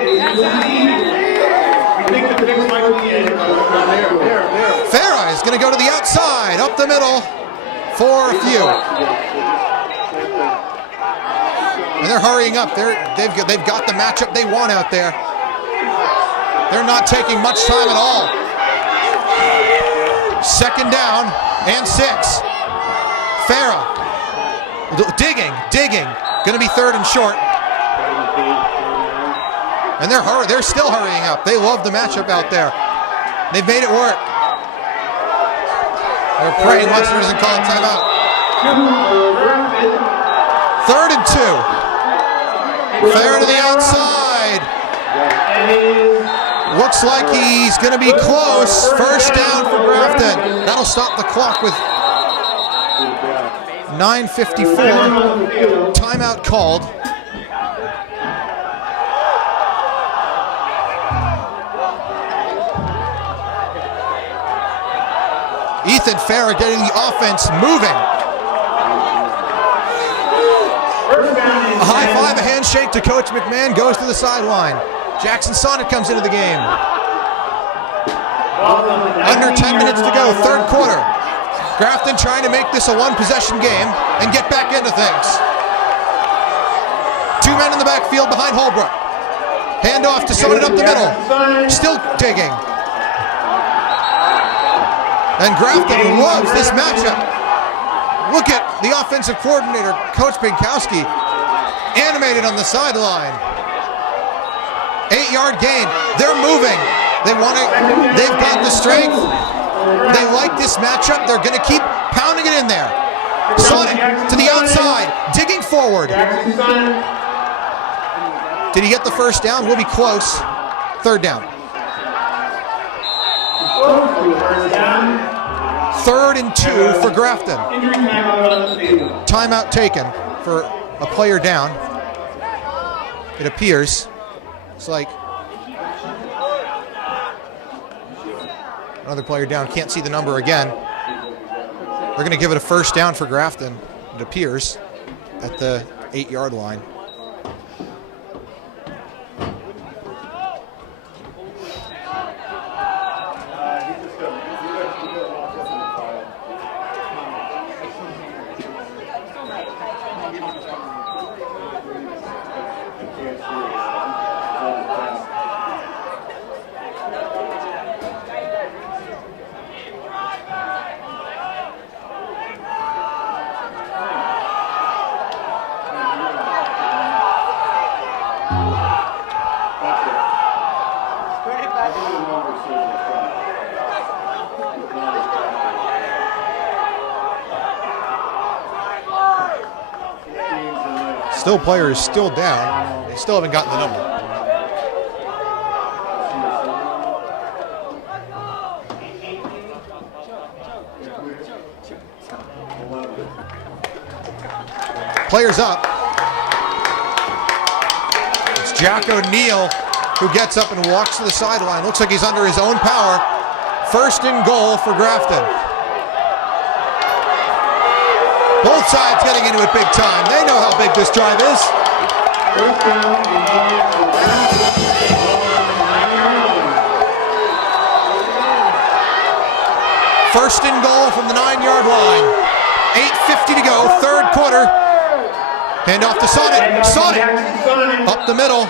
We think the fix might be in. There. Farah is going to go to the outside, up the middle for a few. And they're hurrying up. They've got the matchup they want out there. They're not taking much time at all. Second down and 6. Farah digging. Going to be third and short. And they're still hurrying up. They love the matchup out there. They've made it work. They're praying Leicester doesn't call a timeout. Third and 2. Fair to the outside. Looks like he's going to be close. First down for Grafton. That'll stop the clock with 9:54. Timeout called. Ethan Farah getting the offense moving. A high five, a handshake to Coach McMahon, goes to the sideline. Jackson Sonnet comes into the game. Under 10 minutes to go, third quarter. Grafton trying to make this a one-possession game and get back into things. 2 men in the backfield behind Holbrook. Handoff to Sonnet up the middle. Still digging. And Grafton loves this matchup. Look at the offensive coordinator, Coach Pinkowski, animated on the sideline. 8-yard gain. They're moving. They've got the strength. They like this matchup. They're going to keep pounding it in there. Sonnet to the outside, digging forward. Did he get the first down? We'll be close. Third down. Third and 2 for Grafton. Timeout taken for a player down. It appears. It's like another player down. Can't see the number again. They're going to give it a first down for Grafton, it appears, at the 8-yard line. Still players still down. They still haven't gotten the number. Players up. It's Jack O'Neill who gets up and walks to the sideline. Looks like he's under his own power. First and goal for Grafton. Both sides getting into it big time. They know how big this drive is. First and goal from the 9-yard line. 8:50 to go, third quarter. Hand off to Sonnet. Sonnet up the middle.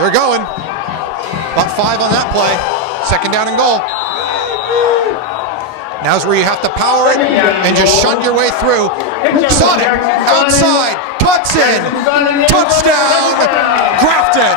They're going. About 5 on that play. Second down and goal. Now's where you have to power it and just shunt your way through. Sonnet outside, cuts in, touchdown, Grafton.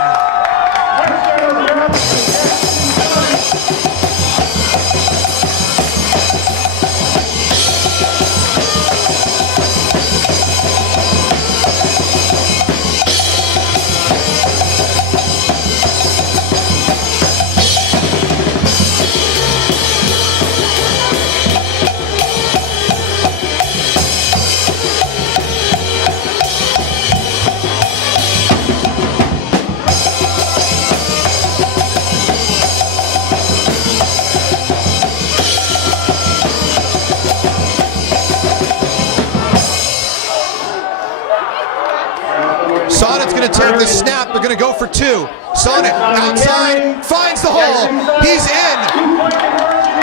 going to take the snap. They're going to go for two. Sonnet outside, finds the hole. He's in.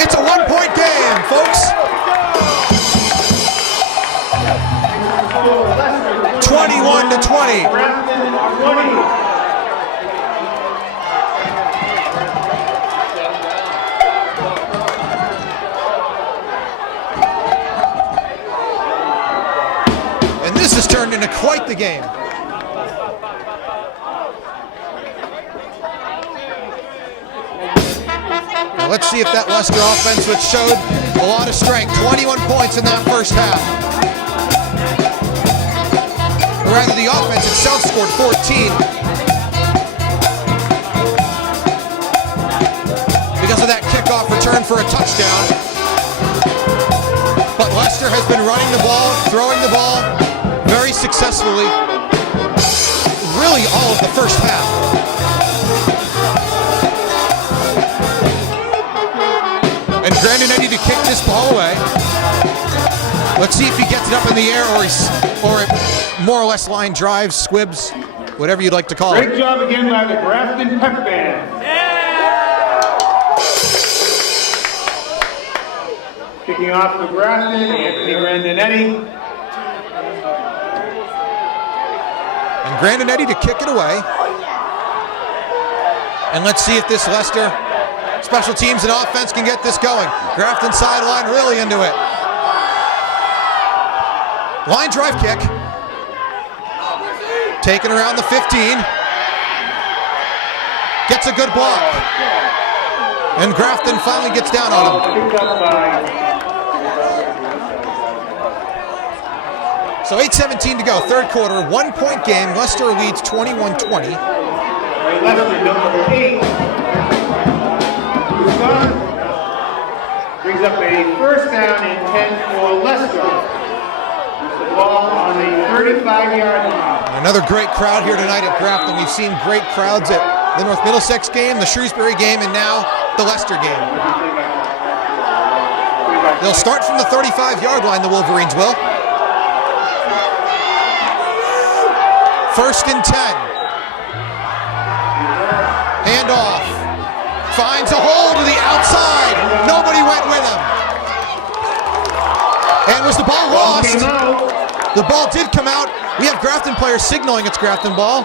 It's a one-point game, folks. 21-20. Grafton 20. And this has turned into quite the game. Now let's see if that Leicester offense, which showed a lot of strength, 21 points in that first half. Or rather, the offense itself scored 14. Because of that kickoff return for a touchdown. But Leicester has been running the ball, throwing the ball very successfully, really all of the first half. And Grandinetti to kick this ball away. Let's see if he gets it up in the air or it more or less line drives, squibs, whatever you'd like to call it. Great job again by the Grafton Pep Band. Kicking off for Grafton, Anthony Grandinetti. And Grandinetti to kick it away. And let's see if this Leicester special teams and offense can get this going. Grafton sideline really into it. Line drive kick. Taken around the 15. Gets a good block. And Grafton finally gets down on him. Picked up by So 8:17 to go, third quarter, 1-point game. Leicester leads 21-20. Leicester number 8. Brings up a first down and 10 for Leicester. The ball on the 35-yard line. Another great crowd here tonight at Grafton. We've seen great crowds at the North Middlesex game, the Shrewsbury game, and now the Leicester game. They'll start from the 35-yard line, the Wolverines will. First and 10. Hand off. Finds a hole to the outside. Nobody went with him. And was the ball lost? The ball did come out. We have Grafton players signaling it's Grafton ball.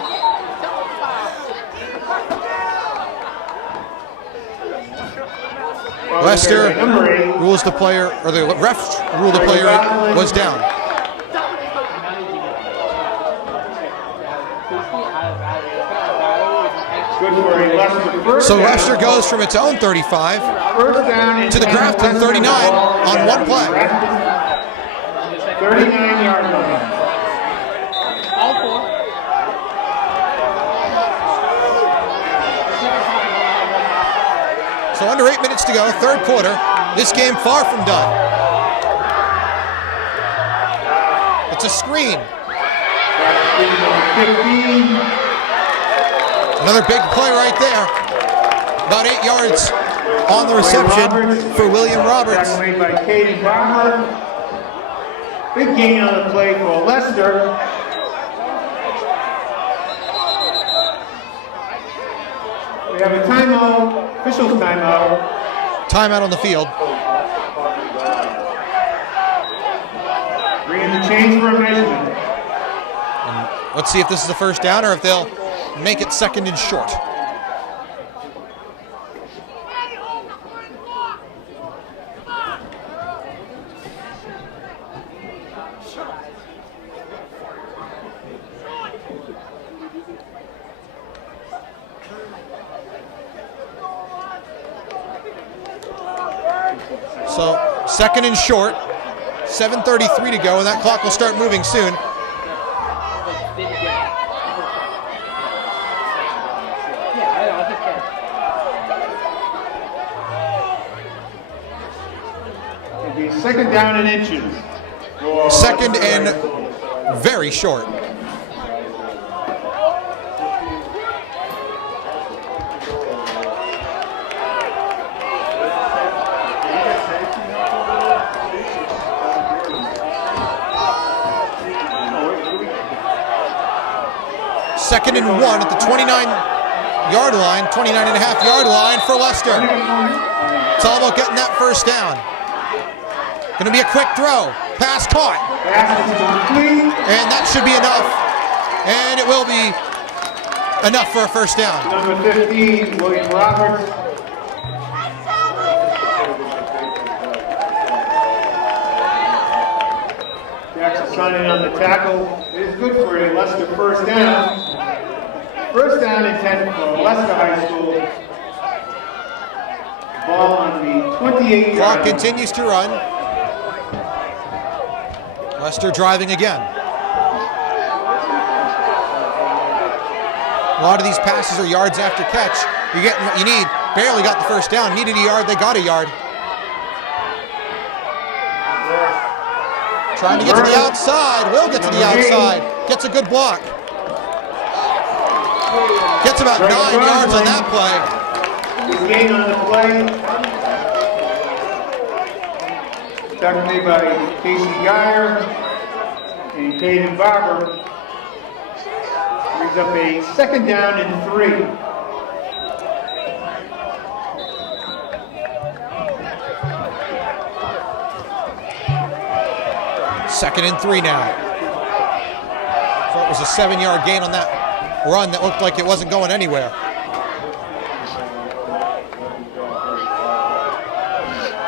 Leicester rules the player, or the ref ruled the player was down. So Leicester goes from its own 35 to the Grafton 39 on one play. 39-yard line. All four. So under 8 minutes to go, third quarter. This game far from done. It's a screen. 15. Another big play right there. About 8 yards on the reception for William Roberts. Tackle made by Caden Barber. Big gain on the play for Leicester. We have a timeout, officials timeout. Timeout on the field. Bringing the change for a measurement. And let's see if this is a first down or if they'll make it second and short. So second and short, 7:33 to go, and that clock will start moving soon. It'll be second down and inches. Second and very short. 2nd and 1 at the 29-yard line, 29.5-yard line for Leicester. It's all about getting that first down. Going to be a quick throw. Pass caught. And that should be enough. And it will be enough for a first down. Number 15, William Roberts. Jackson signing on the tackle. It is good for a Leicester first down. First down and 10 for Leicester High School. Ball on the 28-yard Clock line. continues to run. Leicester driving again. A lot of these passes are yards after catch. You're getting what you need. Barely got the first down. Needed a yard. They got a yard. Trying to get to the outside. Will get to the outside. Gets a good block. Gets about 9 yards on that play. Gain on the play. Tackled made by Casey Geyer and Caden Barber. Brings up a 2nd down and 3. Second and 3 now. So it was a 7-yard gain on that run that looked like it wasn't going anywhere.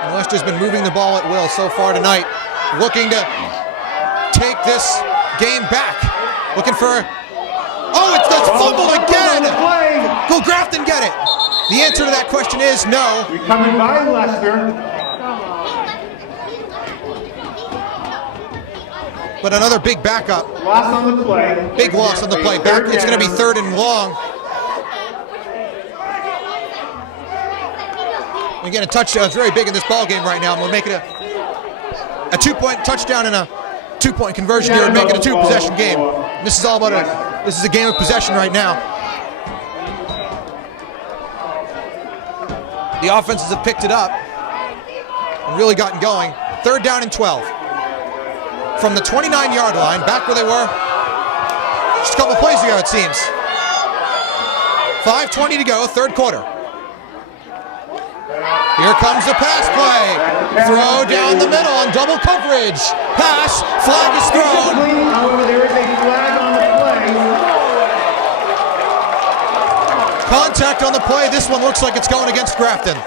And Leicester's been moving the ball at will so far tonight, looking to take this game back. Looking for, oh, it's the fumble again! Will Grafton get it? The answer to that question is no. Coming by Leicester. But another big backup. Loss on the play. Big loss on the play. Back. It's going to be 3rd and long. Again, a touchdown is very big in this ball game right now. We'll make it a 2-point touchdown and a 2-point conversion here and make it a 2-possession game. This is all about this is a game of possession right now. The offenses have picked it up and really gotten going. 3rd down and 12. From the 29-yard line, back where they were just a couple plays ago, it seems. 5:20 to go, 3rd quarter. Here comes the pass play. Throw down the middle on double coverage. Pass, flag is thrown. However, there is a flag on the play. Contact on the play. This one looks like it's going against Grafton.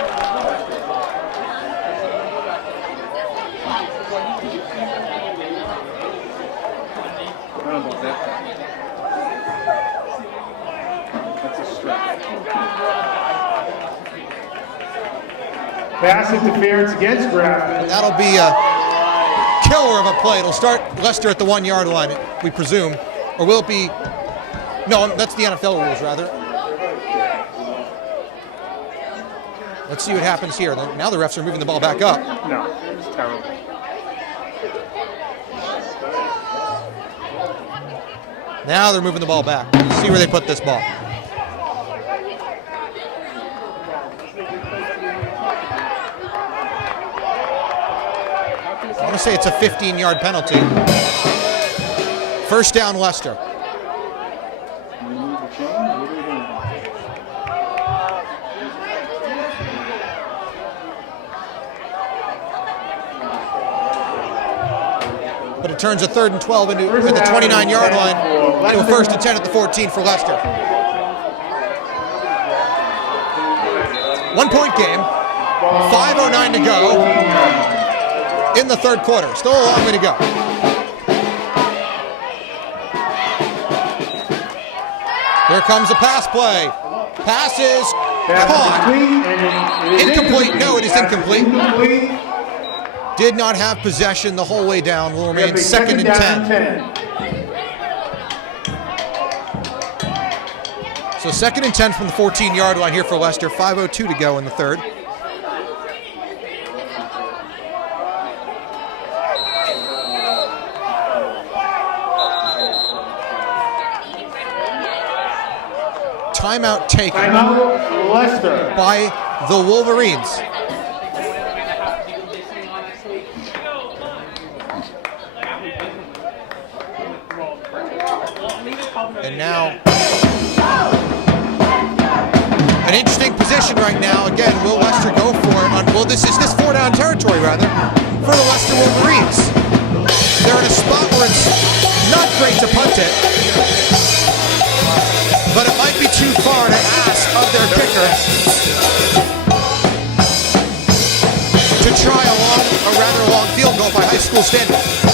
Pass interference against Grafton. That'll be a killer of a play. It'll start Leicester at the 1-yard line, we presume. Or will it be? No, that's the NFL rules, rather. Let's see what happens here. Now the refs are moving the ball back up. No, it's terrible. Now they're moving the ball back. Let's see where they put this ball. I want to say it's a 15-yard penalty. First down, Leicester. But it turns a 3rd and 12 into at the 29-yard line into a 1st and 10 at the 14 for Leicester. 1-point game. 5:09 to go in the 3rd quarter. Still a long way to go. Here comes the pass play. Pass is caught. Incomplete. No, it is incomplete. Did not have possession the whole way down. Will remain 2nd and 10. So 2nd and 10 from the 14-yard line here for Leicester. 5:02 to go in the 3rd. Timeout taken Timeout, Leicester. by the Wolverines. And now, an interesting position right now. Again, will Leicester go for it? Well, this is 4-down territory, rather, for the Leicester Wolverines. They're in a spot where it's not great to punt it, but it might be too far to ask of their kicker to try a rather long field goal by high school standards.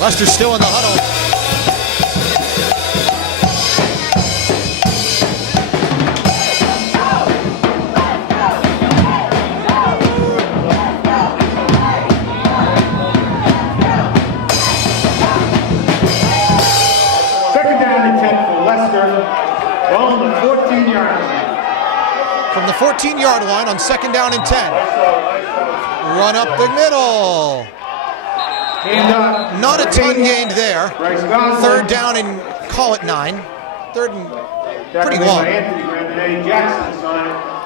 Leicester's still in the huddle. Second down and 10 for Leicester. On the 14-yard line. From the 14-yard line on second down and 10. Run up the middle. Not a ton gained there. Third down and call it 9. Third and pretty long.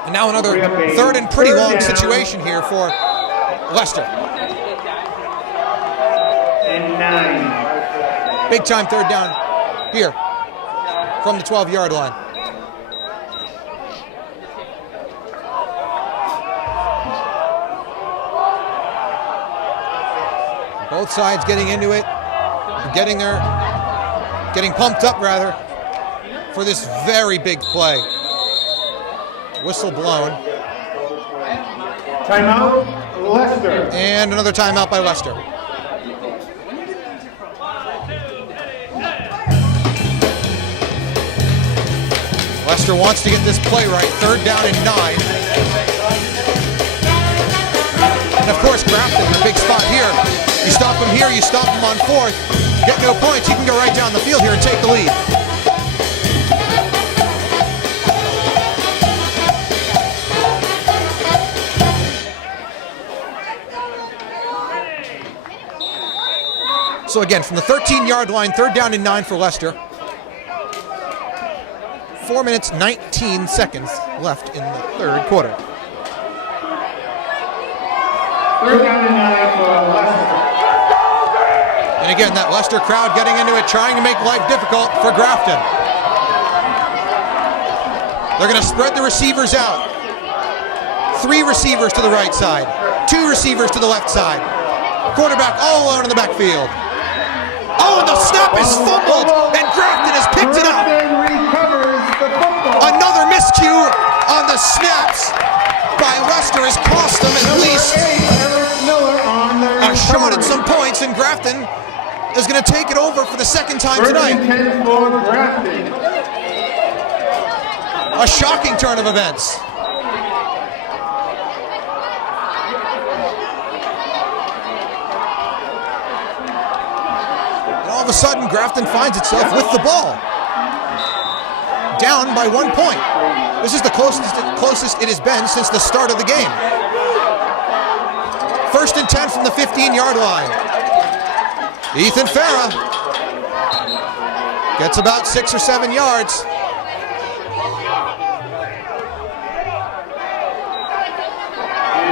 And now another third and pretty long situation here for Leicester. And 9. Big time third down here from the 12-yard line. Both sides getting into it, getting pumped up rather, for this very big play. Whistle blown. Timeout, Leicester. And another timeout by Leicester. Leicester wants to get this play right. Third down and 9. And of course, Grafton in a big spot here. You stop him here, you stop him on fourth, get no points, you can go right down the field here and take the lead. So again, from the 13-yard line, third down and 9 for Leicester. 4 minutes, 19 seconds left in the third quarter. Third down and 9 for Leicester. And again, that Leicester crowd getting into it, trying to make life difficult for Grafton. They're going to spread the receivers out. 3 receivers to the right side, 2 receivers to the left side. Quarterback all alone in the backfield. Oh, and the snap is fumbled, and Grafton has picked it up. Recovers the football. Another miscue on the snaps by Leicester has cost them at least a shot at some points, and Grafton is going to take it over for the second time tonight. A shocking turn of events. And all of a sudden, Grafton finds itself with the ball. Down by 1 point. This is the closest it has been since the start of the game. First and 10 from the 15-yard line. Ethan Farah gets about 6 or 7 yards.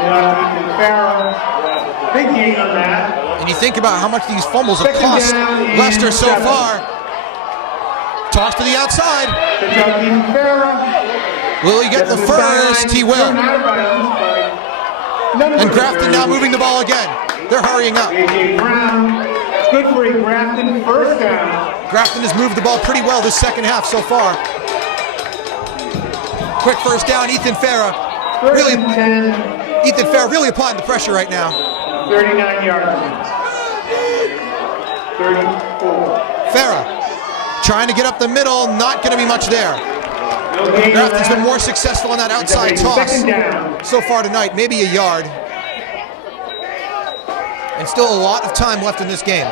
Ethan Farah, big gain on that. And you think about how much these fumbles have cost Leicester so far. Toss to the outside. Good job, Ethan Farah. Will he get the first? He will. And Grafton now moving the ball again. They're hurrying up. A.J. Brown, good for a Grafton first down. Grafton has moved the ball pretty well this second half so far. Quick first down, Ethan Farah. Ethan Farah really applying the pressure right now. 39 yards. 34. Farah trying to get up the middle, not going to be much there. Grafton's been more successful on that outside toss so far tonight, maybe a yard. And still a lot of time left in this game.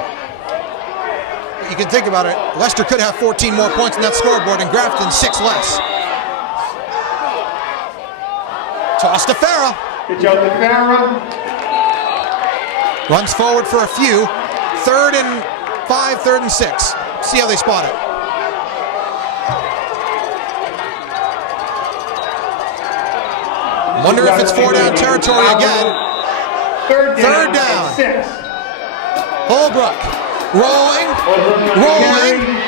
But you can think about it, Leicester could have 14 more points on that scoreboard and Grafton 6 less. Toss to Farah. Pitch out to Farah. Runs forward for a few. 3rd and 5, 3rd and 6. See how they spot it. Wonder if it's 4-down territory again. Third down. 6. Holbrook rolling,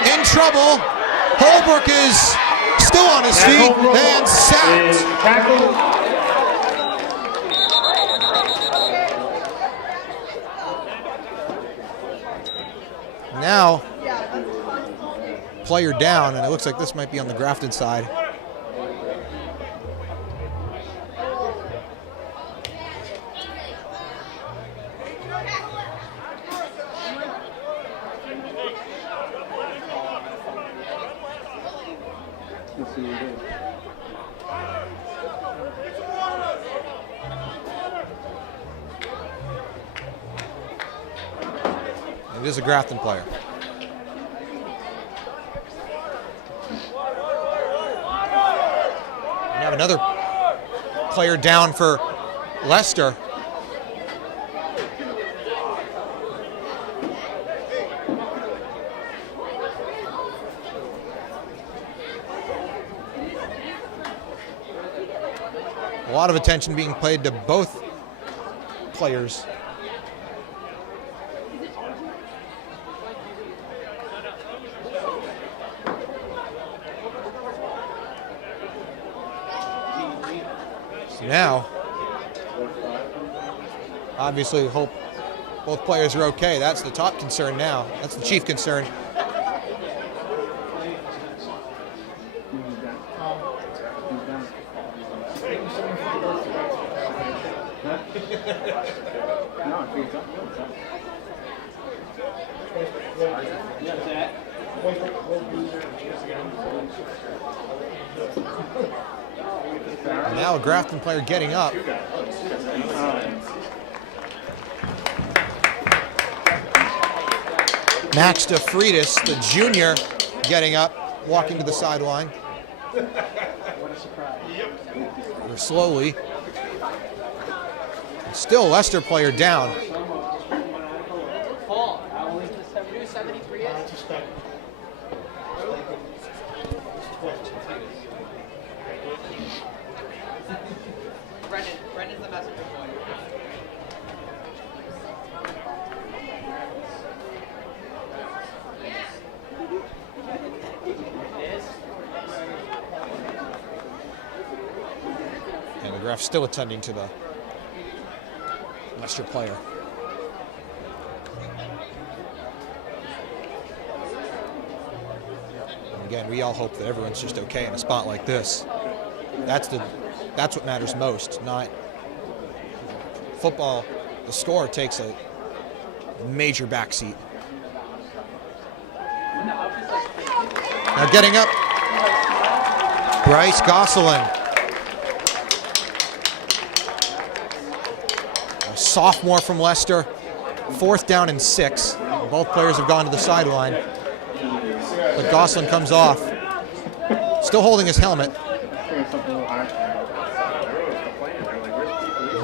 in trouble. Holbrook is still on his feet and sacked. Tackle. Now, player down, and it looks like this might be on the Grafton side. It is a Grafton player. We have another player down for Leicester. A lot of attention being paid to both players. Now, obviously, hope both players are okay. That's the top concern now. That's the chief concern. Now a Grafton player getting up. Max DeFreitas, the junior, getting up, walking to the sideline. Or slowly. Still Leicester player down. Brendan's the messenger boy. And the ref still attending to the Leicester player. And again, we all hope that everyone's just okay in a spot like this. That's what matters most, not football. The score takes a major backseat. Now getting up, Bryce Gosselin. A sophomore from Leicester, 4th down and 6. Both players have gone to the sideline, but Gosselin comes off, still holding his helmet.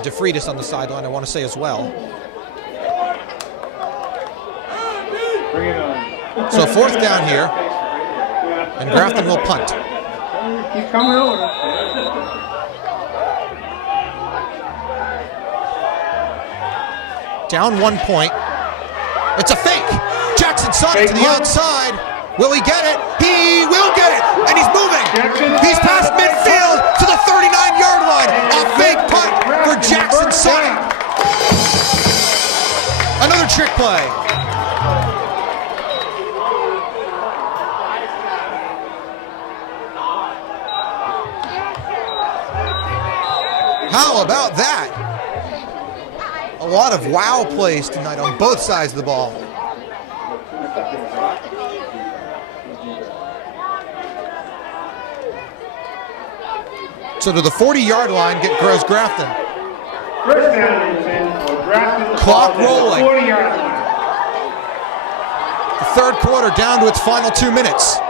DeFreitas on the sideline, I want to say as well. So 4th down here, and Grafton will punt. He's coming over. Down 1 point. It's a fake. Jackson Sonic to the outside. Will he get it? He will get it, and he's moving. He's past midfield to the 39-yard line. A fake punt for Jackson Sonic. Another trick play. How about that? A lot of wow plays tonight on both sides of the ball. So to the 40-yard line goes Grafton. First down and 10 for Grafton. Clock rolling. 40-yard line. The third quarter down to its final 2 minutes.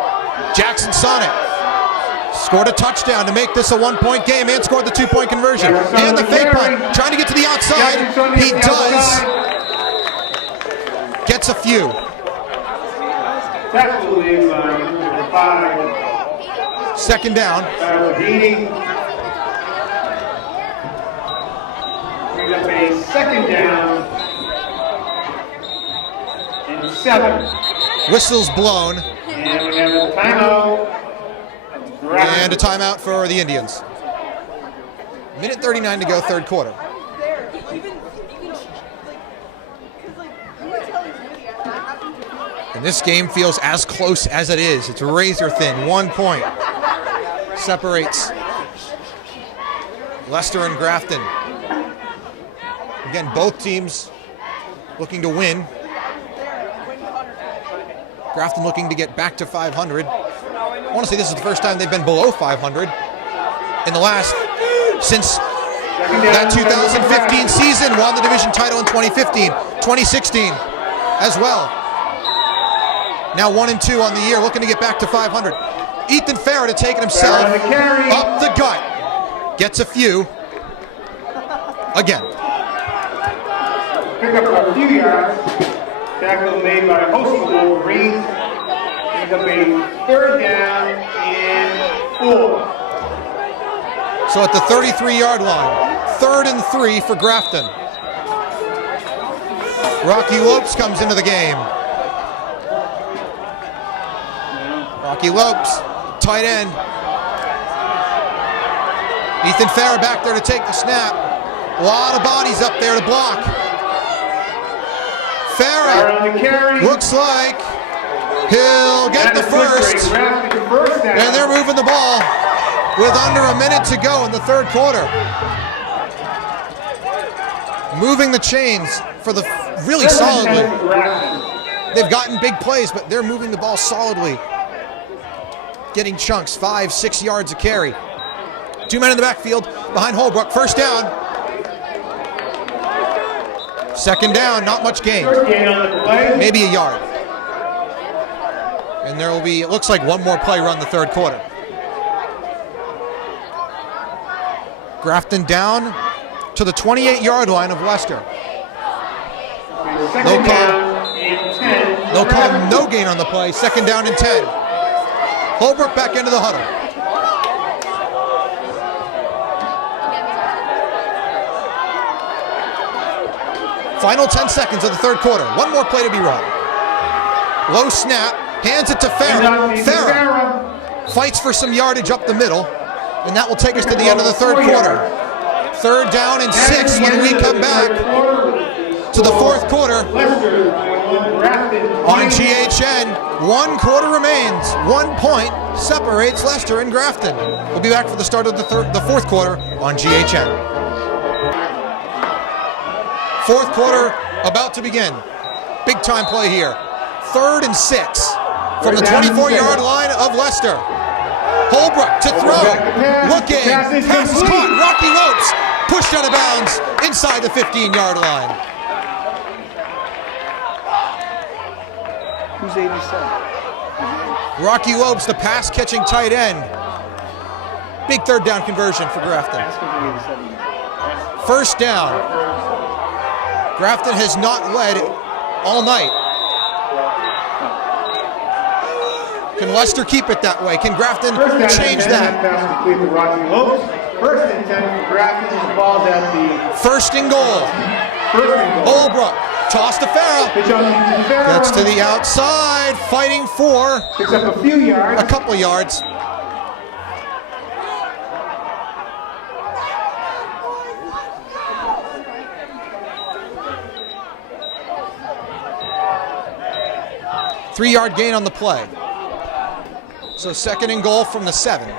Jackson Sonic Scored a touchdown to make this a 1-point game and scored the 2-point conversion. And the fake punt, trying to get to the outside. He does. Gets a few. Tackle is number 5. Second down. Brings up a second down and 7. Whistle's blown. And we have a timeout. And a timeout for the Indians. Minute 39 to go, third quarter. And this game feels as close as it is. It's razor thin. 1 point separates Leicester and Grafton. Again, both teams looking to win. Grafton looking to get back to 500. I want to say this is the first time they've been below 500 in the last, since that 2015 season, won the division title in 2015, 2016 as well. Now 1-2 on the year, looking to get back to 500. Ethan Farrah to take it himself, up the gut, gets a few, again. Pick up a few yards. Tackle made by Hostel Wolverines. Brings up a third down and 4. So at the 33-yard line, 3rd and 3 for Grafton. Rocky Lopes comes into the game. Rocky Lopes, tight end. Ethan Farrah back there to take the snap. A lot of bodies up there to block. Farrah looks like he'll get the first. And they're moving the ball with under a minute to go in the third quarter. Moving the chains for the really solidly. They've gotten big plays, but they're moving the ball solidly. Getting chunks, 5-6 yards a carry. 2 men in the backfield behind Holbrook. First down. Second down, not much gain. Maybe a yard. And there will be, it looks like, one more play run the third quarter. Grafton down to the 28-yard line of Leicester. No call, no gain on the play. Second down and 10. Holbrook back into the huddle. Final 10 seconds of the third quarter. One more play to be run. Low snap, hands it to Farrah. Farrah fights for some yardage up the middle, and that will take us to the end of the third quarter. Third down and 6 when we come back to the fourth quarter on GHN. 1 quarter remains. 1 point separates Leicester and Grafton. We'll be back for the start of the fourth quarter on GHN. Fourth quarter about to begin. Big time play here. 3rd and 6 from the 24-yard line of Leicester. Holbrook to throw. Looking. Pass is caught. Rocky Lopes pushed out of bounds inside the 15-yard line. Who's 87? Rocky Lopes, the pass-catching tight end. Big third down conversion for Grafton. First down. Grafton has not led all night. Can Leicester keep it that way? Can Grafton change that? First and 10 for Grafton. The ball's at the first and goal. Holbrook, toss to Farrah. Gets to the outside, fighting for picks up a few yards. A couple yards. Three-yard gain on the play. So second and goal from the 7.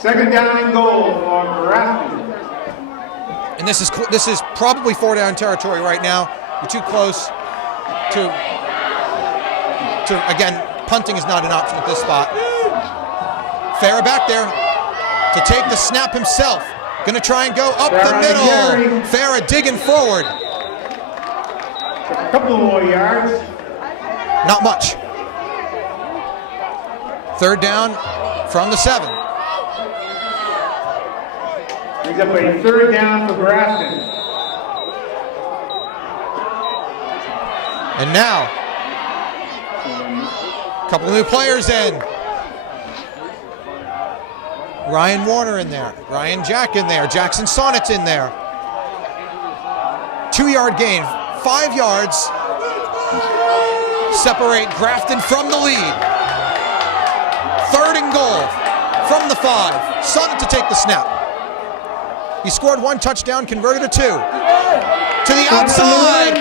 Second down and goal for Grafton. And this is probably 4-down territory right now. You're too close to again, punting is not an option at this spot. Farrah back there to take the snap himself. Gonna try and go up the middle. Farrah digging forward. A couple more yards. Not much. Third down from the 7. Brings up a third down for Grafton. And now, a couple new players in. Ryan Warner in there, Ryan Jack in there, Jackson Sonnet's in there. 2-yard gain, 5 yards. Separate Grafton from the lead. 3rd and goal from the 5. Sonnet to take the snap. He scored 1 touchdown, converted a 2. To the outside.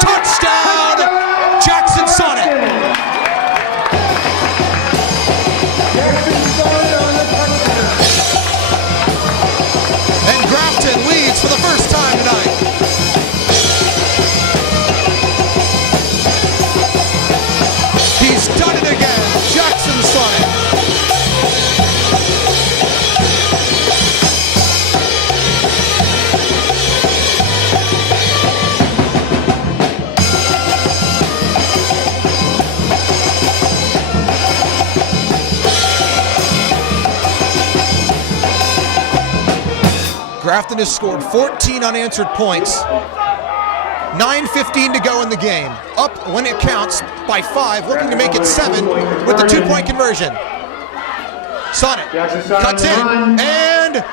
Touchdown, Jackson Sonnet. And Grafton leads for the first time tonight. He's done it again, Jackson Sonnet. Grafton has scored 14 unanswered points. 9:15 to go in the game. Up when it counts by 5, looking to make it 7 with the 2-point conversion. Sonnet cuts in and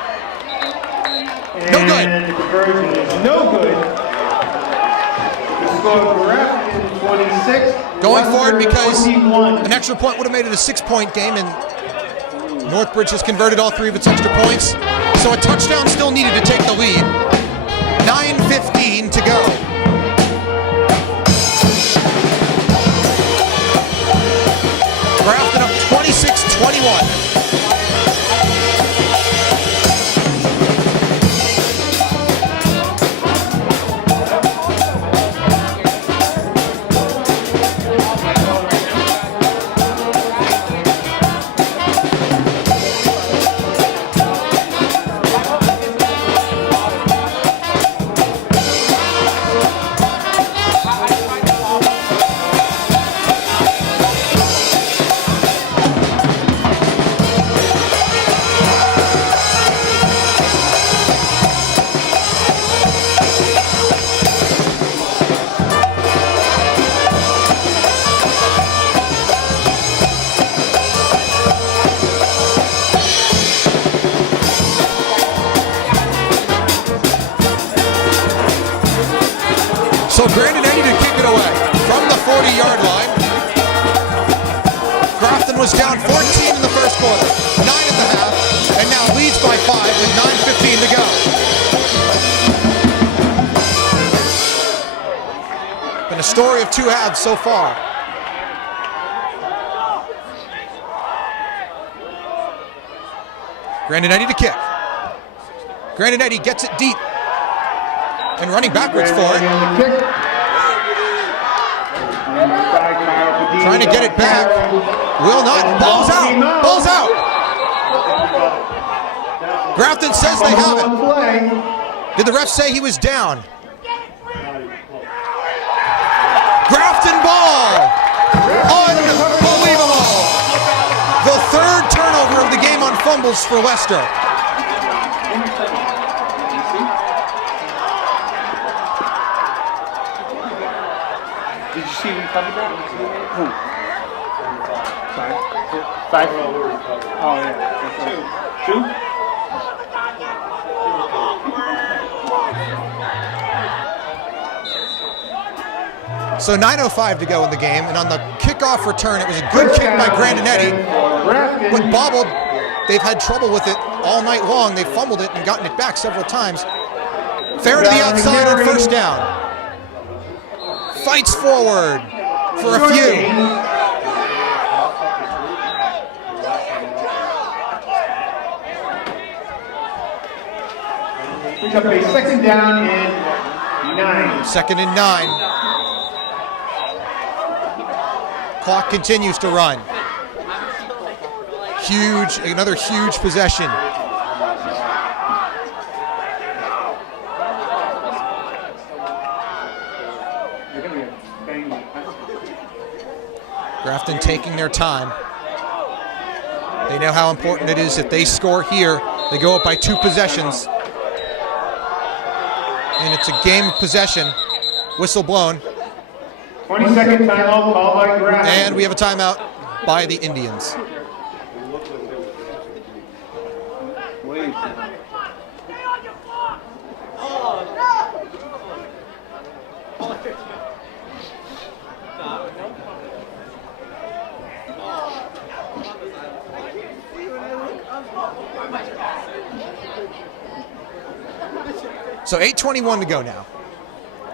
no good. And the conversion is no good. The score for Grafton 26. Going for it because 21. an extra point would have made it a 6-point game, and Northbridge has converted all 3 of its extra points. So a touchdown still needed to take the lead. 9:15 to go. Grafton up 26-21. So Grandin to kick it away from the 40-yard line. Grafton was down 14 in the first quarter, 9 at the half, and now leads by 5 with 9:15 to go. Been a story of 2 halves so far. Grandinetti to kick. Grandinetti gets it deep. And running backwards for it. Trying to get it back. Will not. Ball's out. Ball's out. Grafton says they have it. Did the ref say he was down? Grafton ball. Unbelievable. The 3rd turnover of the game on fumbles for Leicester. Did you see we covered that? Who? 5? Oh, yeah. 2? So 9:05 to go in the game, and on the kickoff return, it was a good kick by Grandinetti, but bobbled. They've had trouble with it all night long. They've fumbled it and gotten it back several times. Fair to the outside on 1st down. Fights forward for a few. Brings up a 2nd down and 9. 2nd and 9. Clock continues to run. Another huge possession. Grafton taking their time. They know how important it is if they score here They go up by 2 possessions. And it's a game of possession. Whistle blown. 20-second timeout called by Grafton. And we have a timeout by the Indians. Wait. So 8:21 to go now.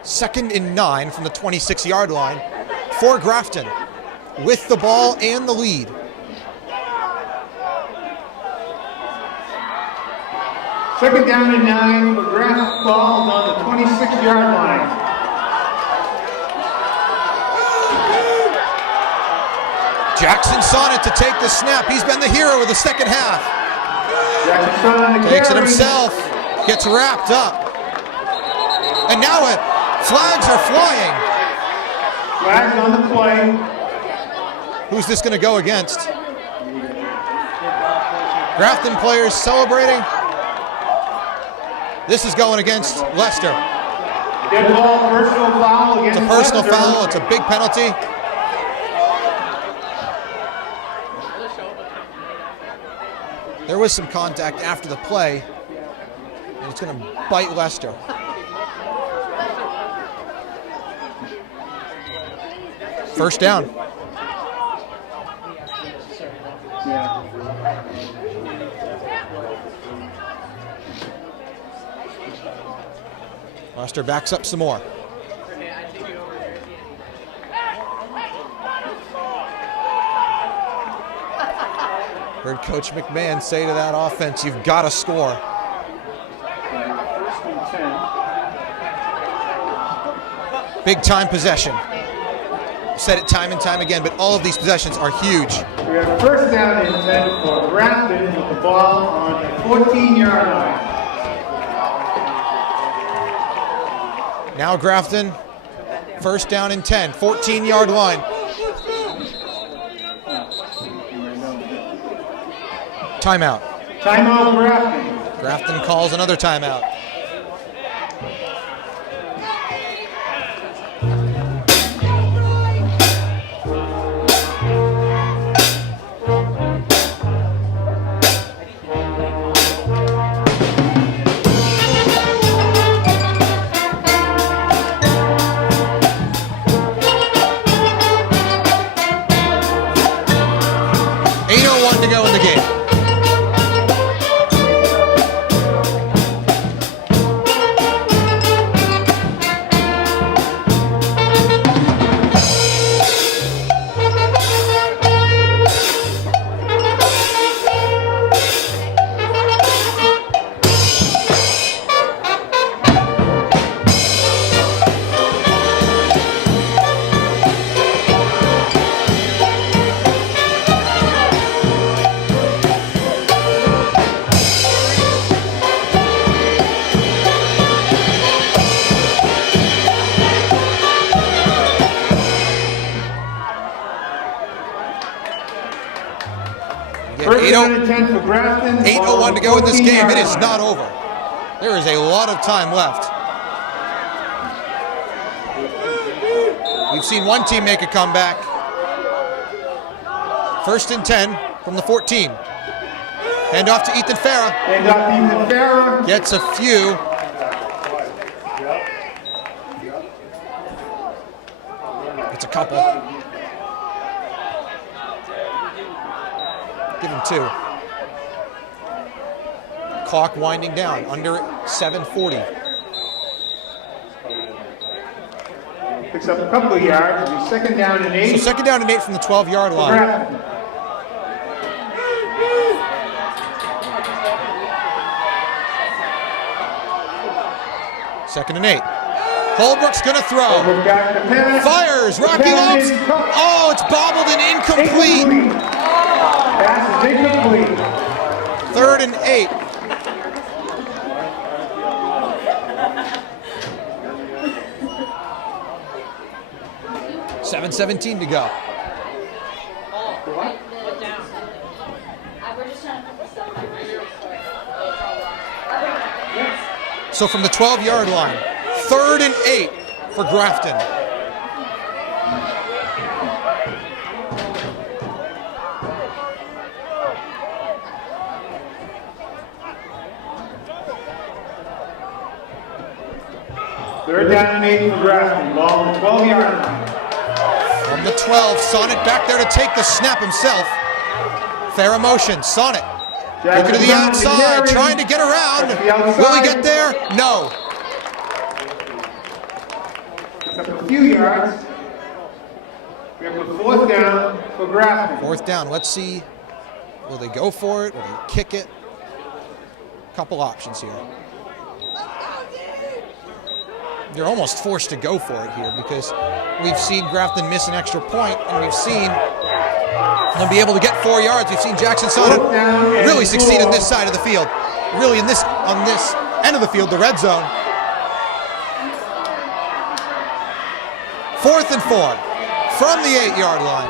2nd and 9 from the 26-yard line for Grafton with the ball and the lead. Second down and 9 for Grafton. Ball on the 26-yard line. Jackson Sonnet to take the snap. He's been the hero of the second half. Jackson Sonnet Takes it carry. himself. Gets wrapped up. And now flags are flying. Flags on the play. Who's this going to go against? Grafton players celebrating. This is going against Leicester. Dead ball, personal foul against It's a personal Leicester. foul. It's a big penalty. There was some contact after the play, and it's going to bite Leicester. First down. Leicester backs up some more. Heard Coach McMahon say to that offense, you've got to score. Big time possession. I've said it time and time again, but all of these possessions are huge. We have first down and 10 for Grafton with the ball on the 14-yard line. Now Grafton, first down and 10, 14-yard line. Timeout. Timeout Grafton. Grafton calls another timeout. To go in the game. First down and 10 for Grafton. 8:01 to go in this game. It is not over. There is a lot of time left. We've seen one team make a comeback. First and 10 from the 14. Hand off to Ethan Farah. Hand off to Ethan Farah. Gets a few. It's a couple. Give him 2. Clock winding down, under 7:40. Picks up a couple of yards. It'll be second down and 8. So second down and 8 from the 12-yard line. Grafton. Second and 8. Holbrook's going to throw. We've got the pass. Fires. Rocky The pass Lopes. is caught. Oh, it's bobbled and incomplete. Pass is incomplete. Third and 8. $7:17 to go. So from the 12-yard line, 3rd and 8 for Grafton. Third down and 8 for Grafton. Ball on the 12-yard line. From the 12, Sonnet back there to take the snap himself. Fair motion, Sonnet. Looking to the outside, trying to get around. Will he get there? No. It's up a few yards. We have a 4th down for Grafton. 4th down, let's see. Will they go for it? Will they kick it? Couple options here. They're almost forced to go for it here because we've seen Grafton miss an extra point, and we've seen them be able to get 4 yards. We've seen Jackson Sonnet really succeed in this side of the field. Really on this end of the field, the red zone. 4th and 4 from the 8-yard line.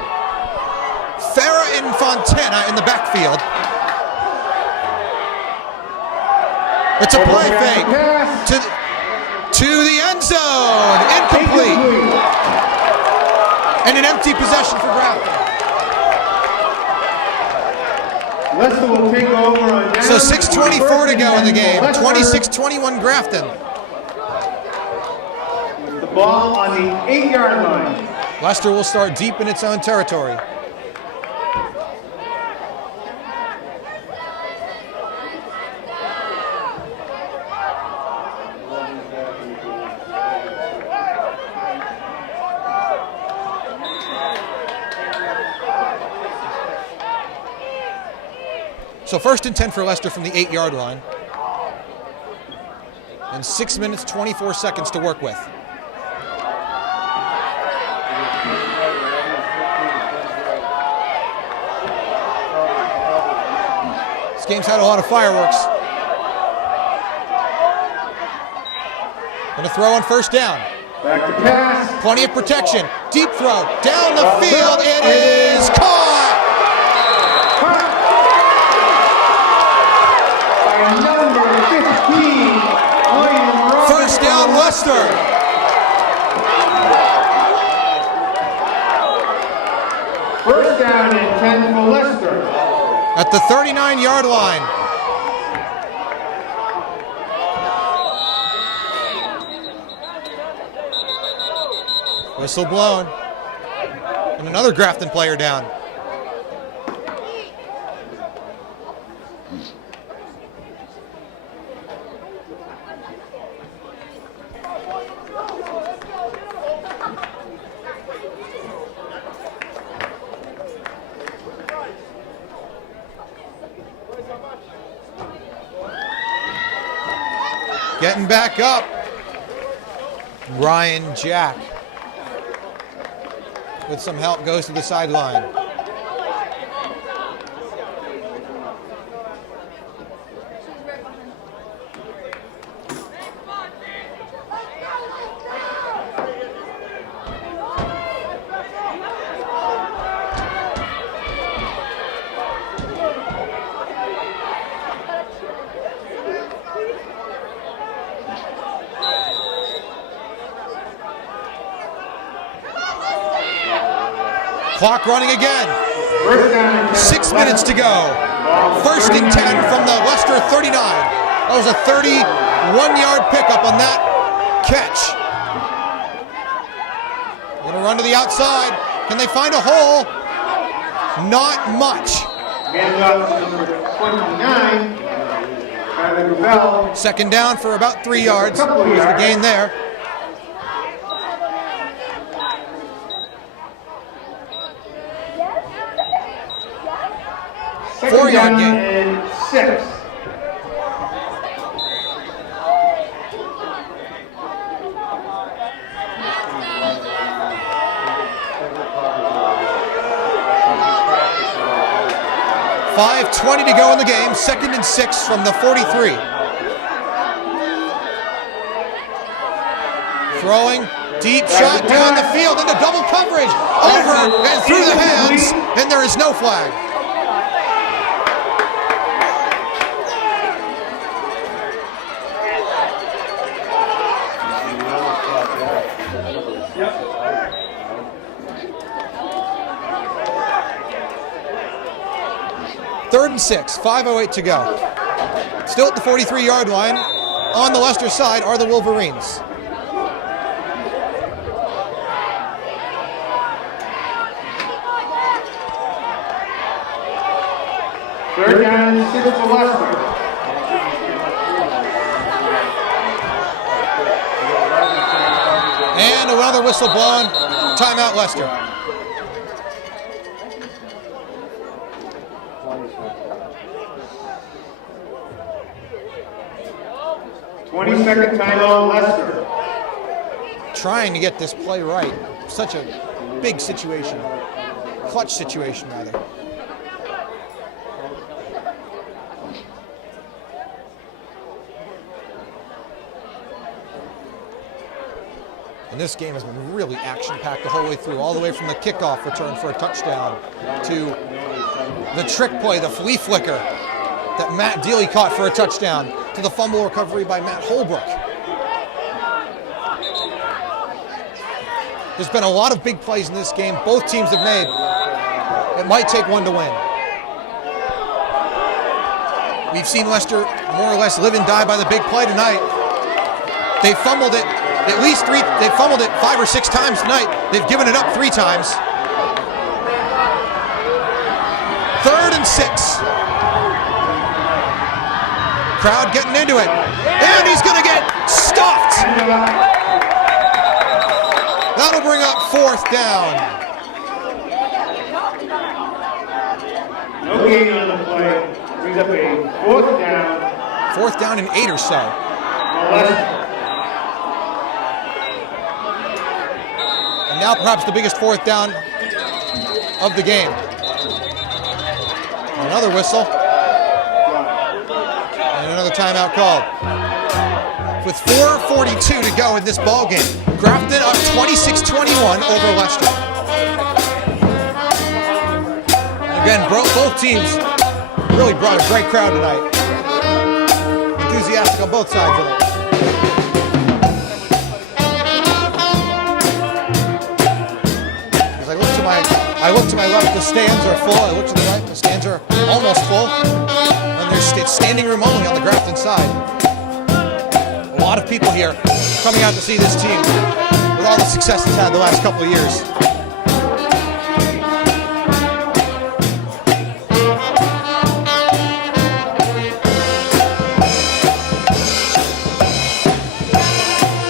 Farah and Fontana in the backfield. It's a play fake to the end zone. Incomplete. And an empty possession for Grafton. Leicester will take over on down. So 6:24 to go in the game. 26-21 Grafton. The ball on the 8-yard line. Leicester will start deep in its own territory. So 1st and 10 for Leicester from the 8-yard line. And 6 minutes, 24 seconds to work with. This game's had a lot of fireworks. Gonna throw on 1st down. Back to pass. Plenty of protection. Deep throw. Down the field. It is caught. Number 15, William Robinson. 1st down, Leicester. First down and 10 for Leicester. At the 39-yard line. Whistle blown. And another Grafton player down. Getting back up, Ryan Jack, with some help, goes to the sideline. Clock running again. 6 minutes to go. 1st and 10 from the Leicester 39. That was a 31-yard pickup on that catch. Gonna run to the outside. Can they find a hole? Not much. Number 29, Tyler Gravel. 2nd down for about 3 yards. There's the gain there. Second 4-yard down gain. and 6. .5:20 to go in the game. 2nd and 6 from the 43. Throwing, deep shot down the field into double coverage. Over and through the hands, and there is no flag. and 6, 5:08 to go. Still at the 43-yard line. On the Leicester side are the Wolverines. Third down and 6 for Leicester. And another whistle blown. Timeout, Leicester. 20-second timeout, Leicester. Trying to get this play right. Such a big situation. Clutch situation, rather. And this game has been really action-packed the whole way through, all the way from the kickoff return for a touchdown to the trick play, the flea flicker that Matt Dealey caught for a touchdown, to the fumble recovery by Matt Holbrook. There's been a lot of big plays in this game both teams have made. It might take one to win. We've seen Leicester more or less live and die by the big play tonight. They fumbled it at least three. They fumbled it 5 or 6 times tonight. They've given it up 3 times. 3rd and 6. Crowd getting into it. And he's going to get stuffed. That'll bring up 4th down. No gain on the play. Brings up a 4th down. 4th down and 8 or so. And now perhaps the biggest 4th down of the game. Another whistle. And another timeout called. With 4:42 to go in this ball game, Grafton up 26-21 over Leicester. And again, both teams really brought a great crowd tonight. Enthusiastic on both sides of it. As I look to my left, the stands are full. I look to the right, the stands are almost full. And there's standing room only on the Grafton side. A lot of people here coming out to see this team with all the success it's had the last couple of years.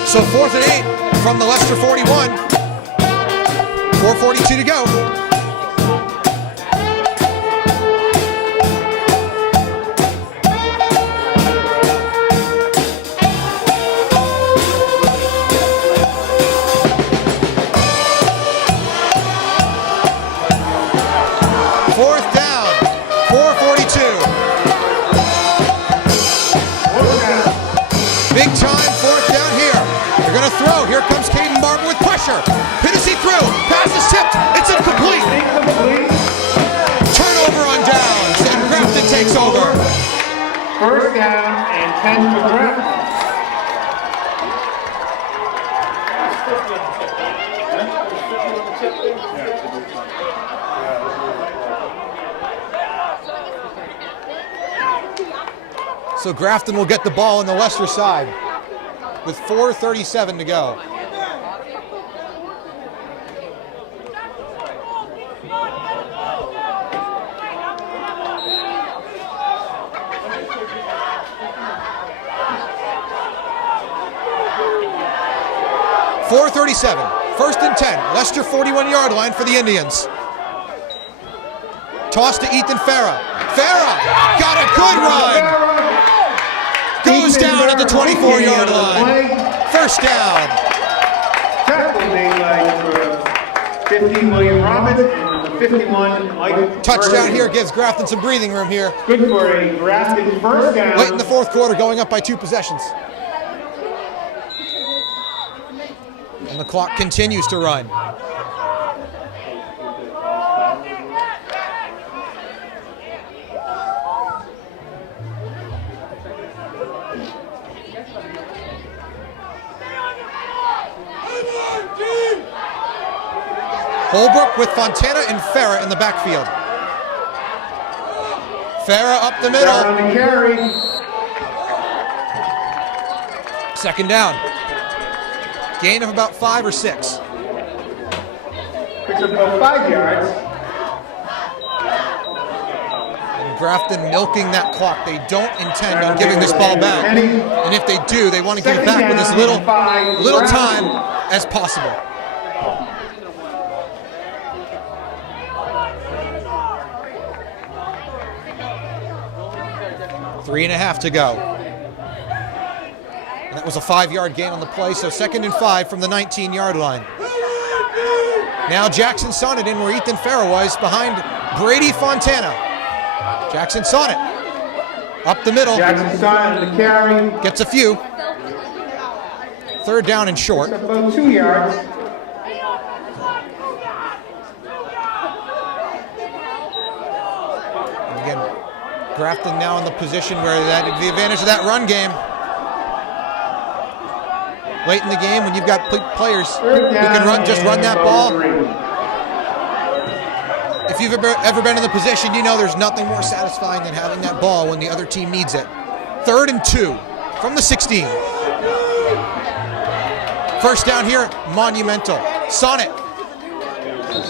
So 4th and 8 from the Leicester 41. 4:42 to go. Pittersy through. Pass is tipped. It's incomplete. Turnover on downs, and Grafton takes over. 1st down and 10 for Grafton. So Grafton will get the ball on the Leicester side with 4:37 to go. .437, 1st and 10, Leicester 41-yard line for the Indians. Toss to Ethan Farah. Farah got a good run. Goes down at the 24-yard line. 1st down. Tackle made by 15 William Robbins and 51 Mike. Touchdown here gives Grafton some breathing room here. Good for a Grafton 1st down. Late in the 4th quarter, going up by 2 possessions. And the clock continues to run. Holbrook with Fontana and Farah in the backfield. Farah up the Farah on middle. the carry. Second down. Gain of about 5 or 6. Picks up about 5 yards. And Grafton milking that clock. They don't intend on giving this ball back. And if they do, they want to give it back with as little time as possible. Three and a half to go. And that was a 5-yard gain on the play, so 2nd and 5 from the 19-yard line. Now Jackson Sonnet in where Ethan Farah was, behind Brady Fontana. Jackson Sonnet up the middle. Jackson Sonnet on the carry. Gets a few. 3rd down and short. Picks up about 2 yards. And again, Grafton now in the position where the advantage of that run game. Late in the game, when you've got players who can run that ball. If you've ever been in the position, you know there's nothing more satisfying than having that ball when the other team needs it. 3rd and 2 from the 16. First down here, monumental. Sonnet.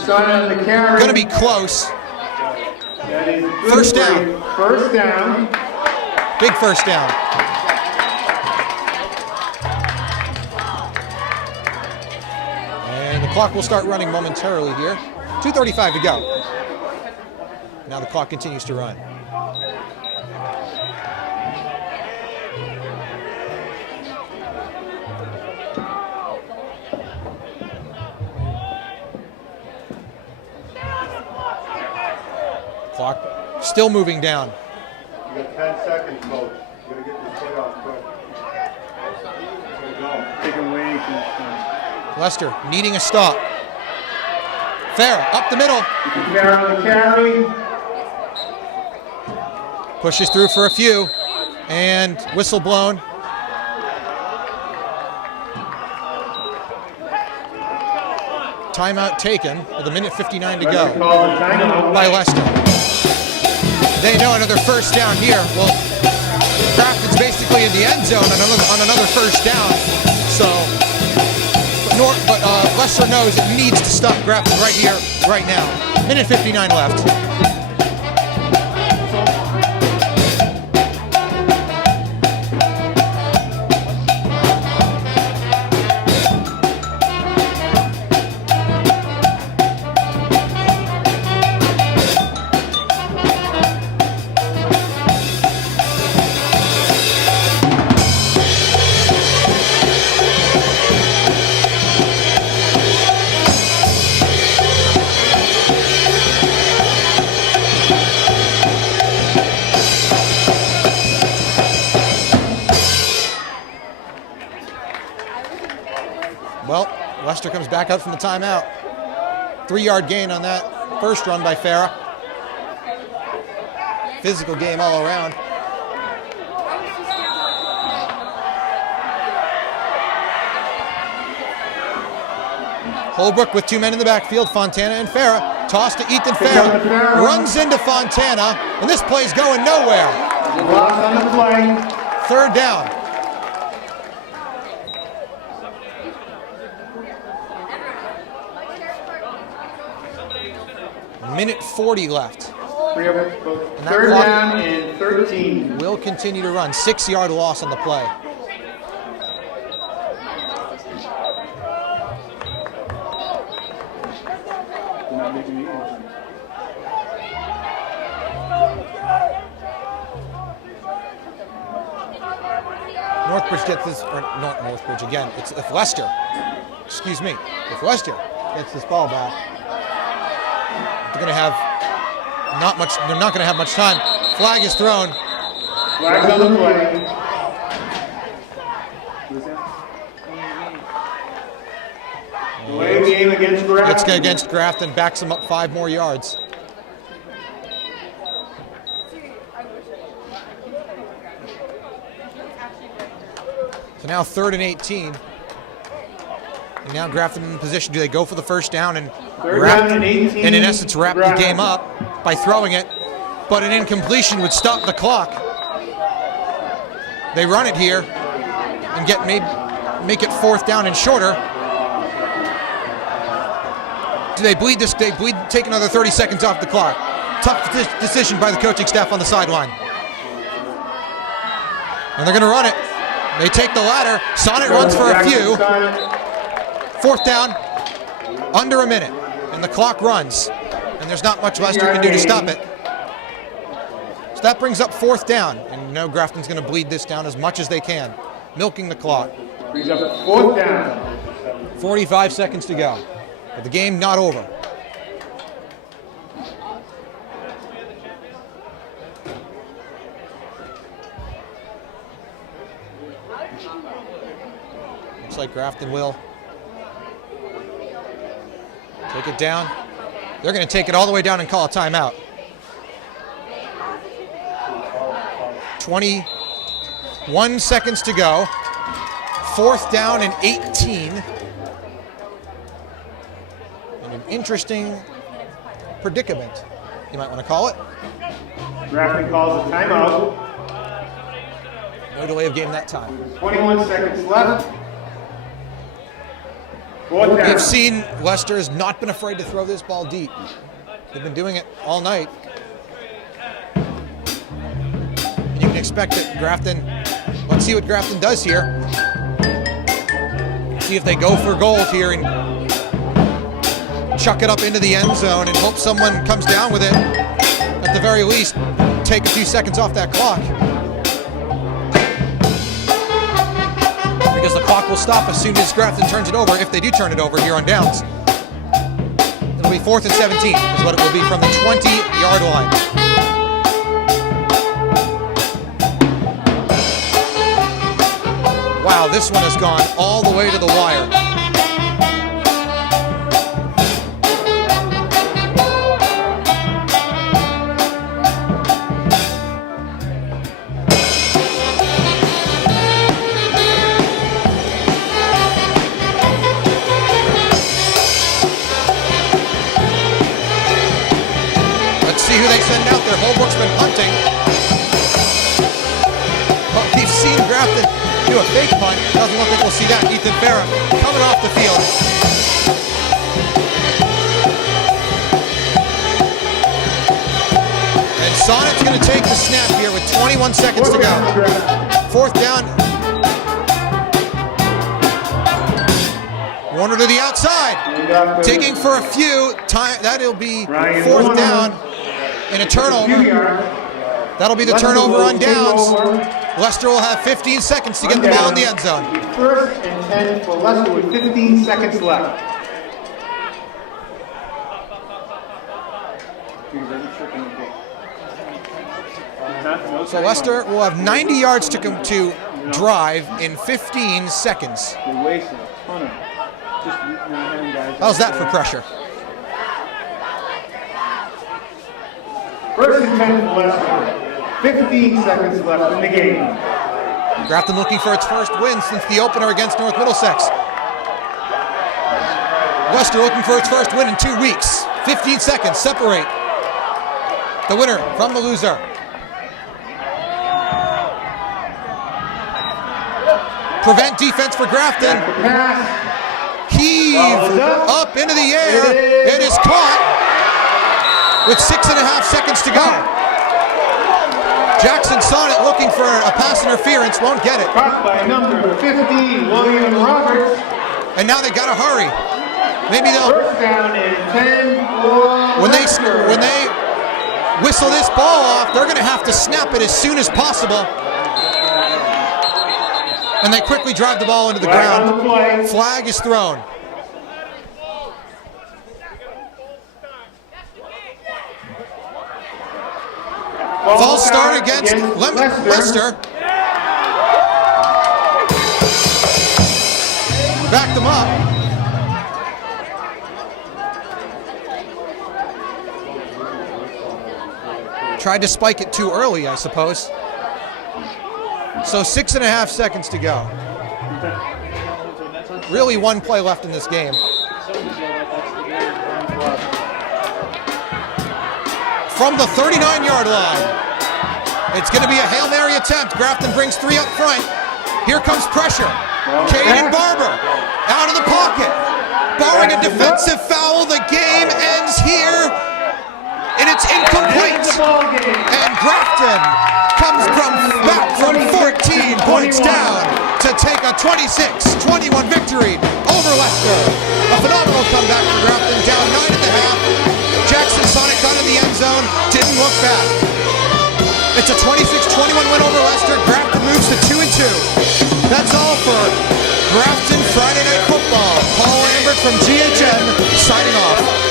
Sonnet on the carry. Going to be close. That is First down. First down. Big first down. And the clock will start running momentarily here. 2:35 to go. Now the clock continues to run. Clock still moving down. You got 10 seconds, coach. You gotta get this play off quick. Go. Take him away. Leicester needing a stop. Farah up the middle. Farah on the carry. Pushes through for a few. And whistle blown. Timeout taken with 1:59 to go by Leicester. They know another first down here. Well, Grafton's basically in the end zone on another first down. So, but Leicester knows it needs to stop Grafton right here, right now. 1:59 left. Well, Leicester comes back out from the timeout. 3-yard gain on that first run by Farah. Physical game all around. Holbrook with 2 men in the backfield, Fontana and Farah. Toss to Ethan Farah. Runs into Fontana, and this play's going nowhere. Loss on the play. 3rd down. Minute 40 left. Third clock down and 13. Will continue to run. 6-yard loss on the play. Northbridge gets this, or not Northbridge again. It's if Leicester, excuse me, if Leicester gets this ball back, they're going to have not much. They're not going to have much time. Flag is thrown. Flag on the play. Away game against Grafton. It's against Grafton. Backs them up 5 more yards. So now 3rd and 18. And now Grafton in position. Do they go for the first down and Third down and 18. and in essence wrap the game up by throwing it? but an incompletion would stop the clock. They run it here and make it 4th down and shorter. Do they bleed this? They bleed, take another 30 seconds off the clock. Tough decision by the coaching staff on the sideline. And they're going to run it. They take the ladder. Sonnet runs for a few. 4th down, under a minute, and the clock runs. And there's not much Leicester can do to stop it. So that brings up 4th down. And you know Grafton's going to bleed this down as much as they can, milking the clock. Brings up 4th down. 45 seconds to go. But the game not over. Looks like Grafton will take it down. They're going to take it all the way down and call a timeout. 21 seconds to go. 4th down and 18. In an interesting predicament, you might want to call it. Grafton calls a timeout. No delay of game that time. 21 seconds left. 4th down. We've seen Leicester has not been afraid to throw this ball deep. They've been doing it all night. And you can expect that Grafton, let's see what Grafton does here. See if they go for gold here and chuck it up into the end zone and hope someone comes down with it. At the very least, take a few seconds off that clock. Because the clock will stop as soon as Grafton turns it over, if they do turn it over here on downs. It'll be 4th and 17 is what it will be from the 20-yard line. Wow, this one has gone all the way to the wire. Who they send out there. Holbrook's been punting. But we've seen Grafton do a fake punt. Doesn't look like we'll see that. Ethan Farah coming off the field. And Sonnet's going to take the snap here with 21 seconds to go. 4th down. Warner to the outside. Digging for a few. That'll be 4th down. And a turnover. That'll be the turnover on downs. Leicester will have 15 seconds to get the ball in the end zone. 1st and 10 for Leicester with 15 seconds left. So Leicester will have 90 yards to drive in 15 seconds. How's that for pressure? 1st and 10 for Leicester. 15 seconds left in the game. Grafton looking for its first win since the opener against North Middlesex. Leicester looking for its first win in 2 weeks. 15 seconds separate the winner from the loser. Prevent defense for Grafton. Heave up into the air. It is caught with 6.5 seconds to go. Jackson Sonnet looking for a pass interference, won't get it. Caught by number 15, William Roberts. And now they got to hurry. Maybe they'll. 1st down and 10 for when they whistle this ball off, they're going to have to snap it as soon as possible. And they quickly drive the ball into the ground. Flag is thrown. False start against Leicester. Back them up. Tried to spike it too early, I suppose. So 6.5 seconds to go. Really one play left in this game. from the 39-yard line. It's going to be a Hail Mary attempt. Grafton brings 3 up front. Here comes pressure. Caden Barber out of the pocket. Barring a defensive foul, the game ends here, and it's incomplete. And Grafton comes back from 14 points down to take a 26-21 victory over Leicester. A phenomenal comeback for Grafton, down 9 at the half. Jackson Sonic got in the end zone, didn't look back. It's a 26-21 win over Leicester. Grafton moves to 2-2. That's all for Grafton Friday Night Football. Paul Lambert from GHS signing off.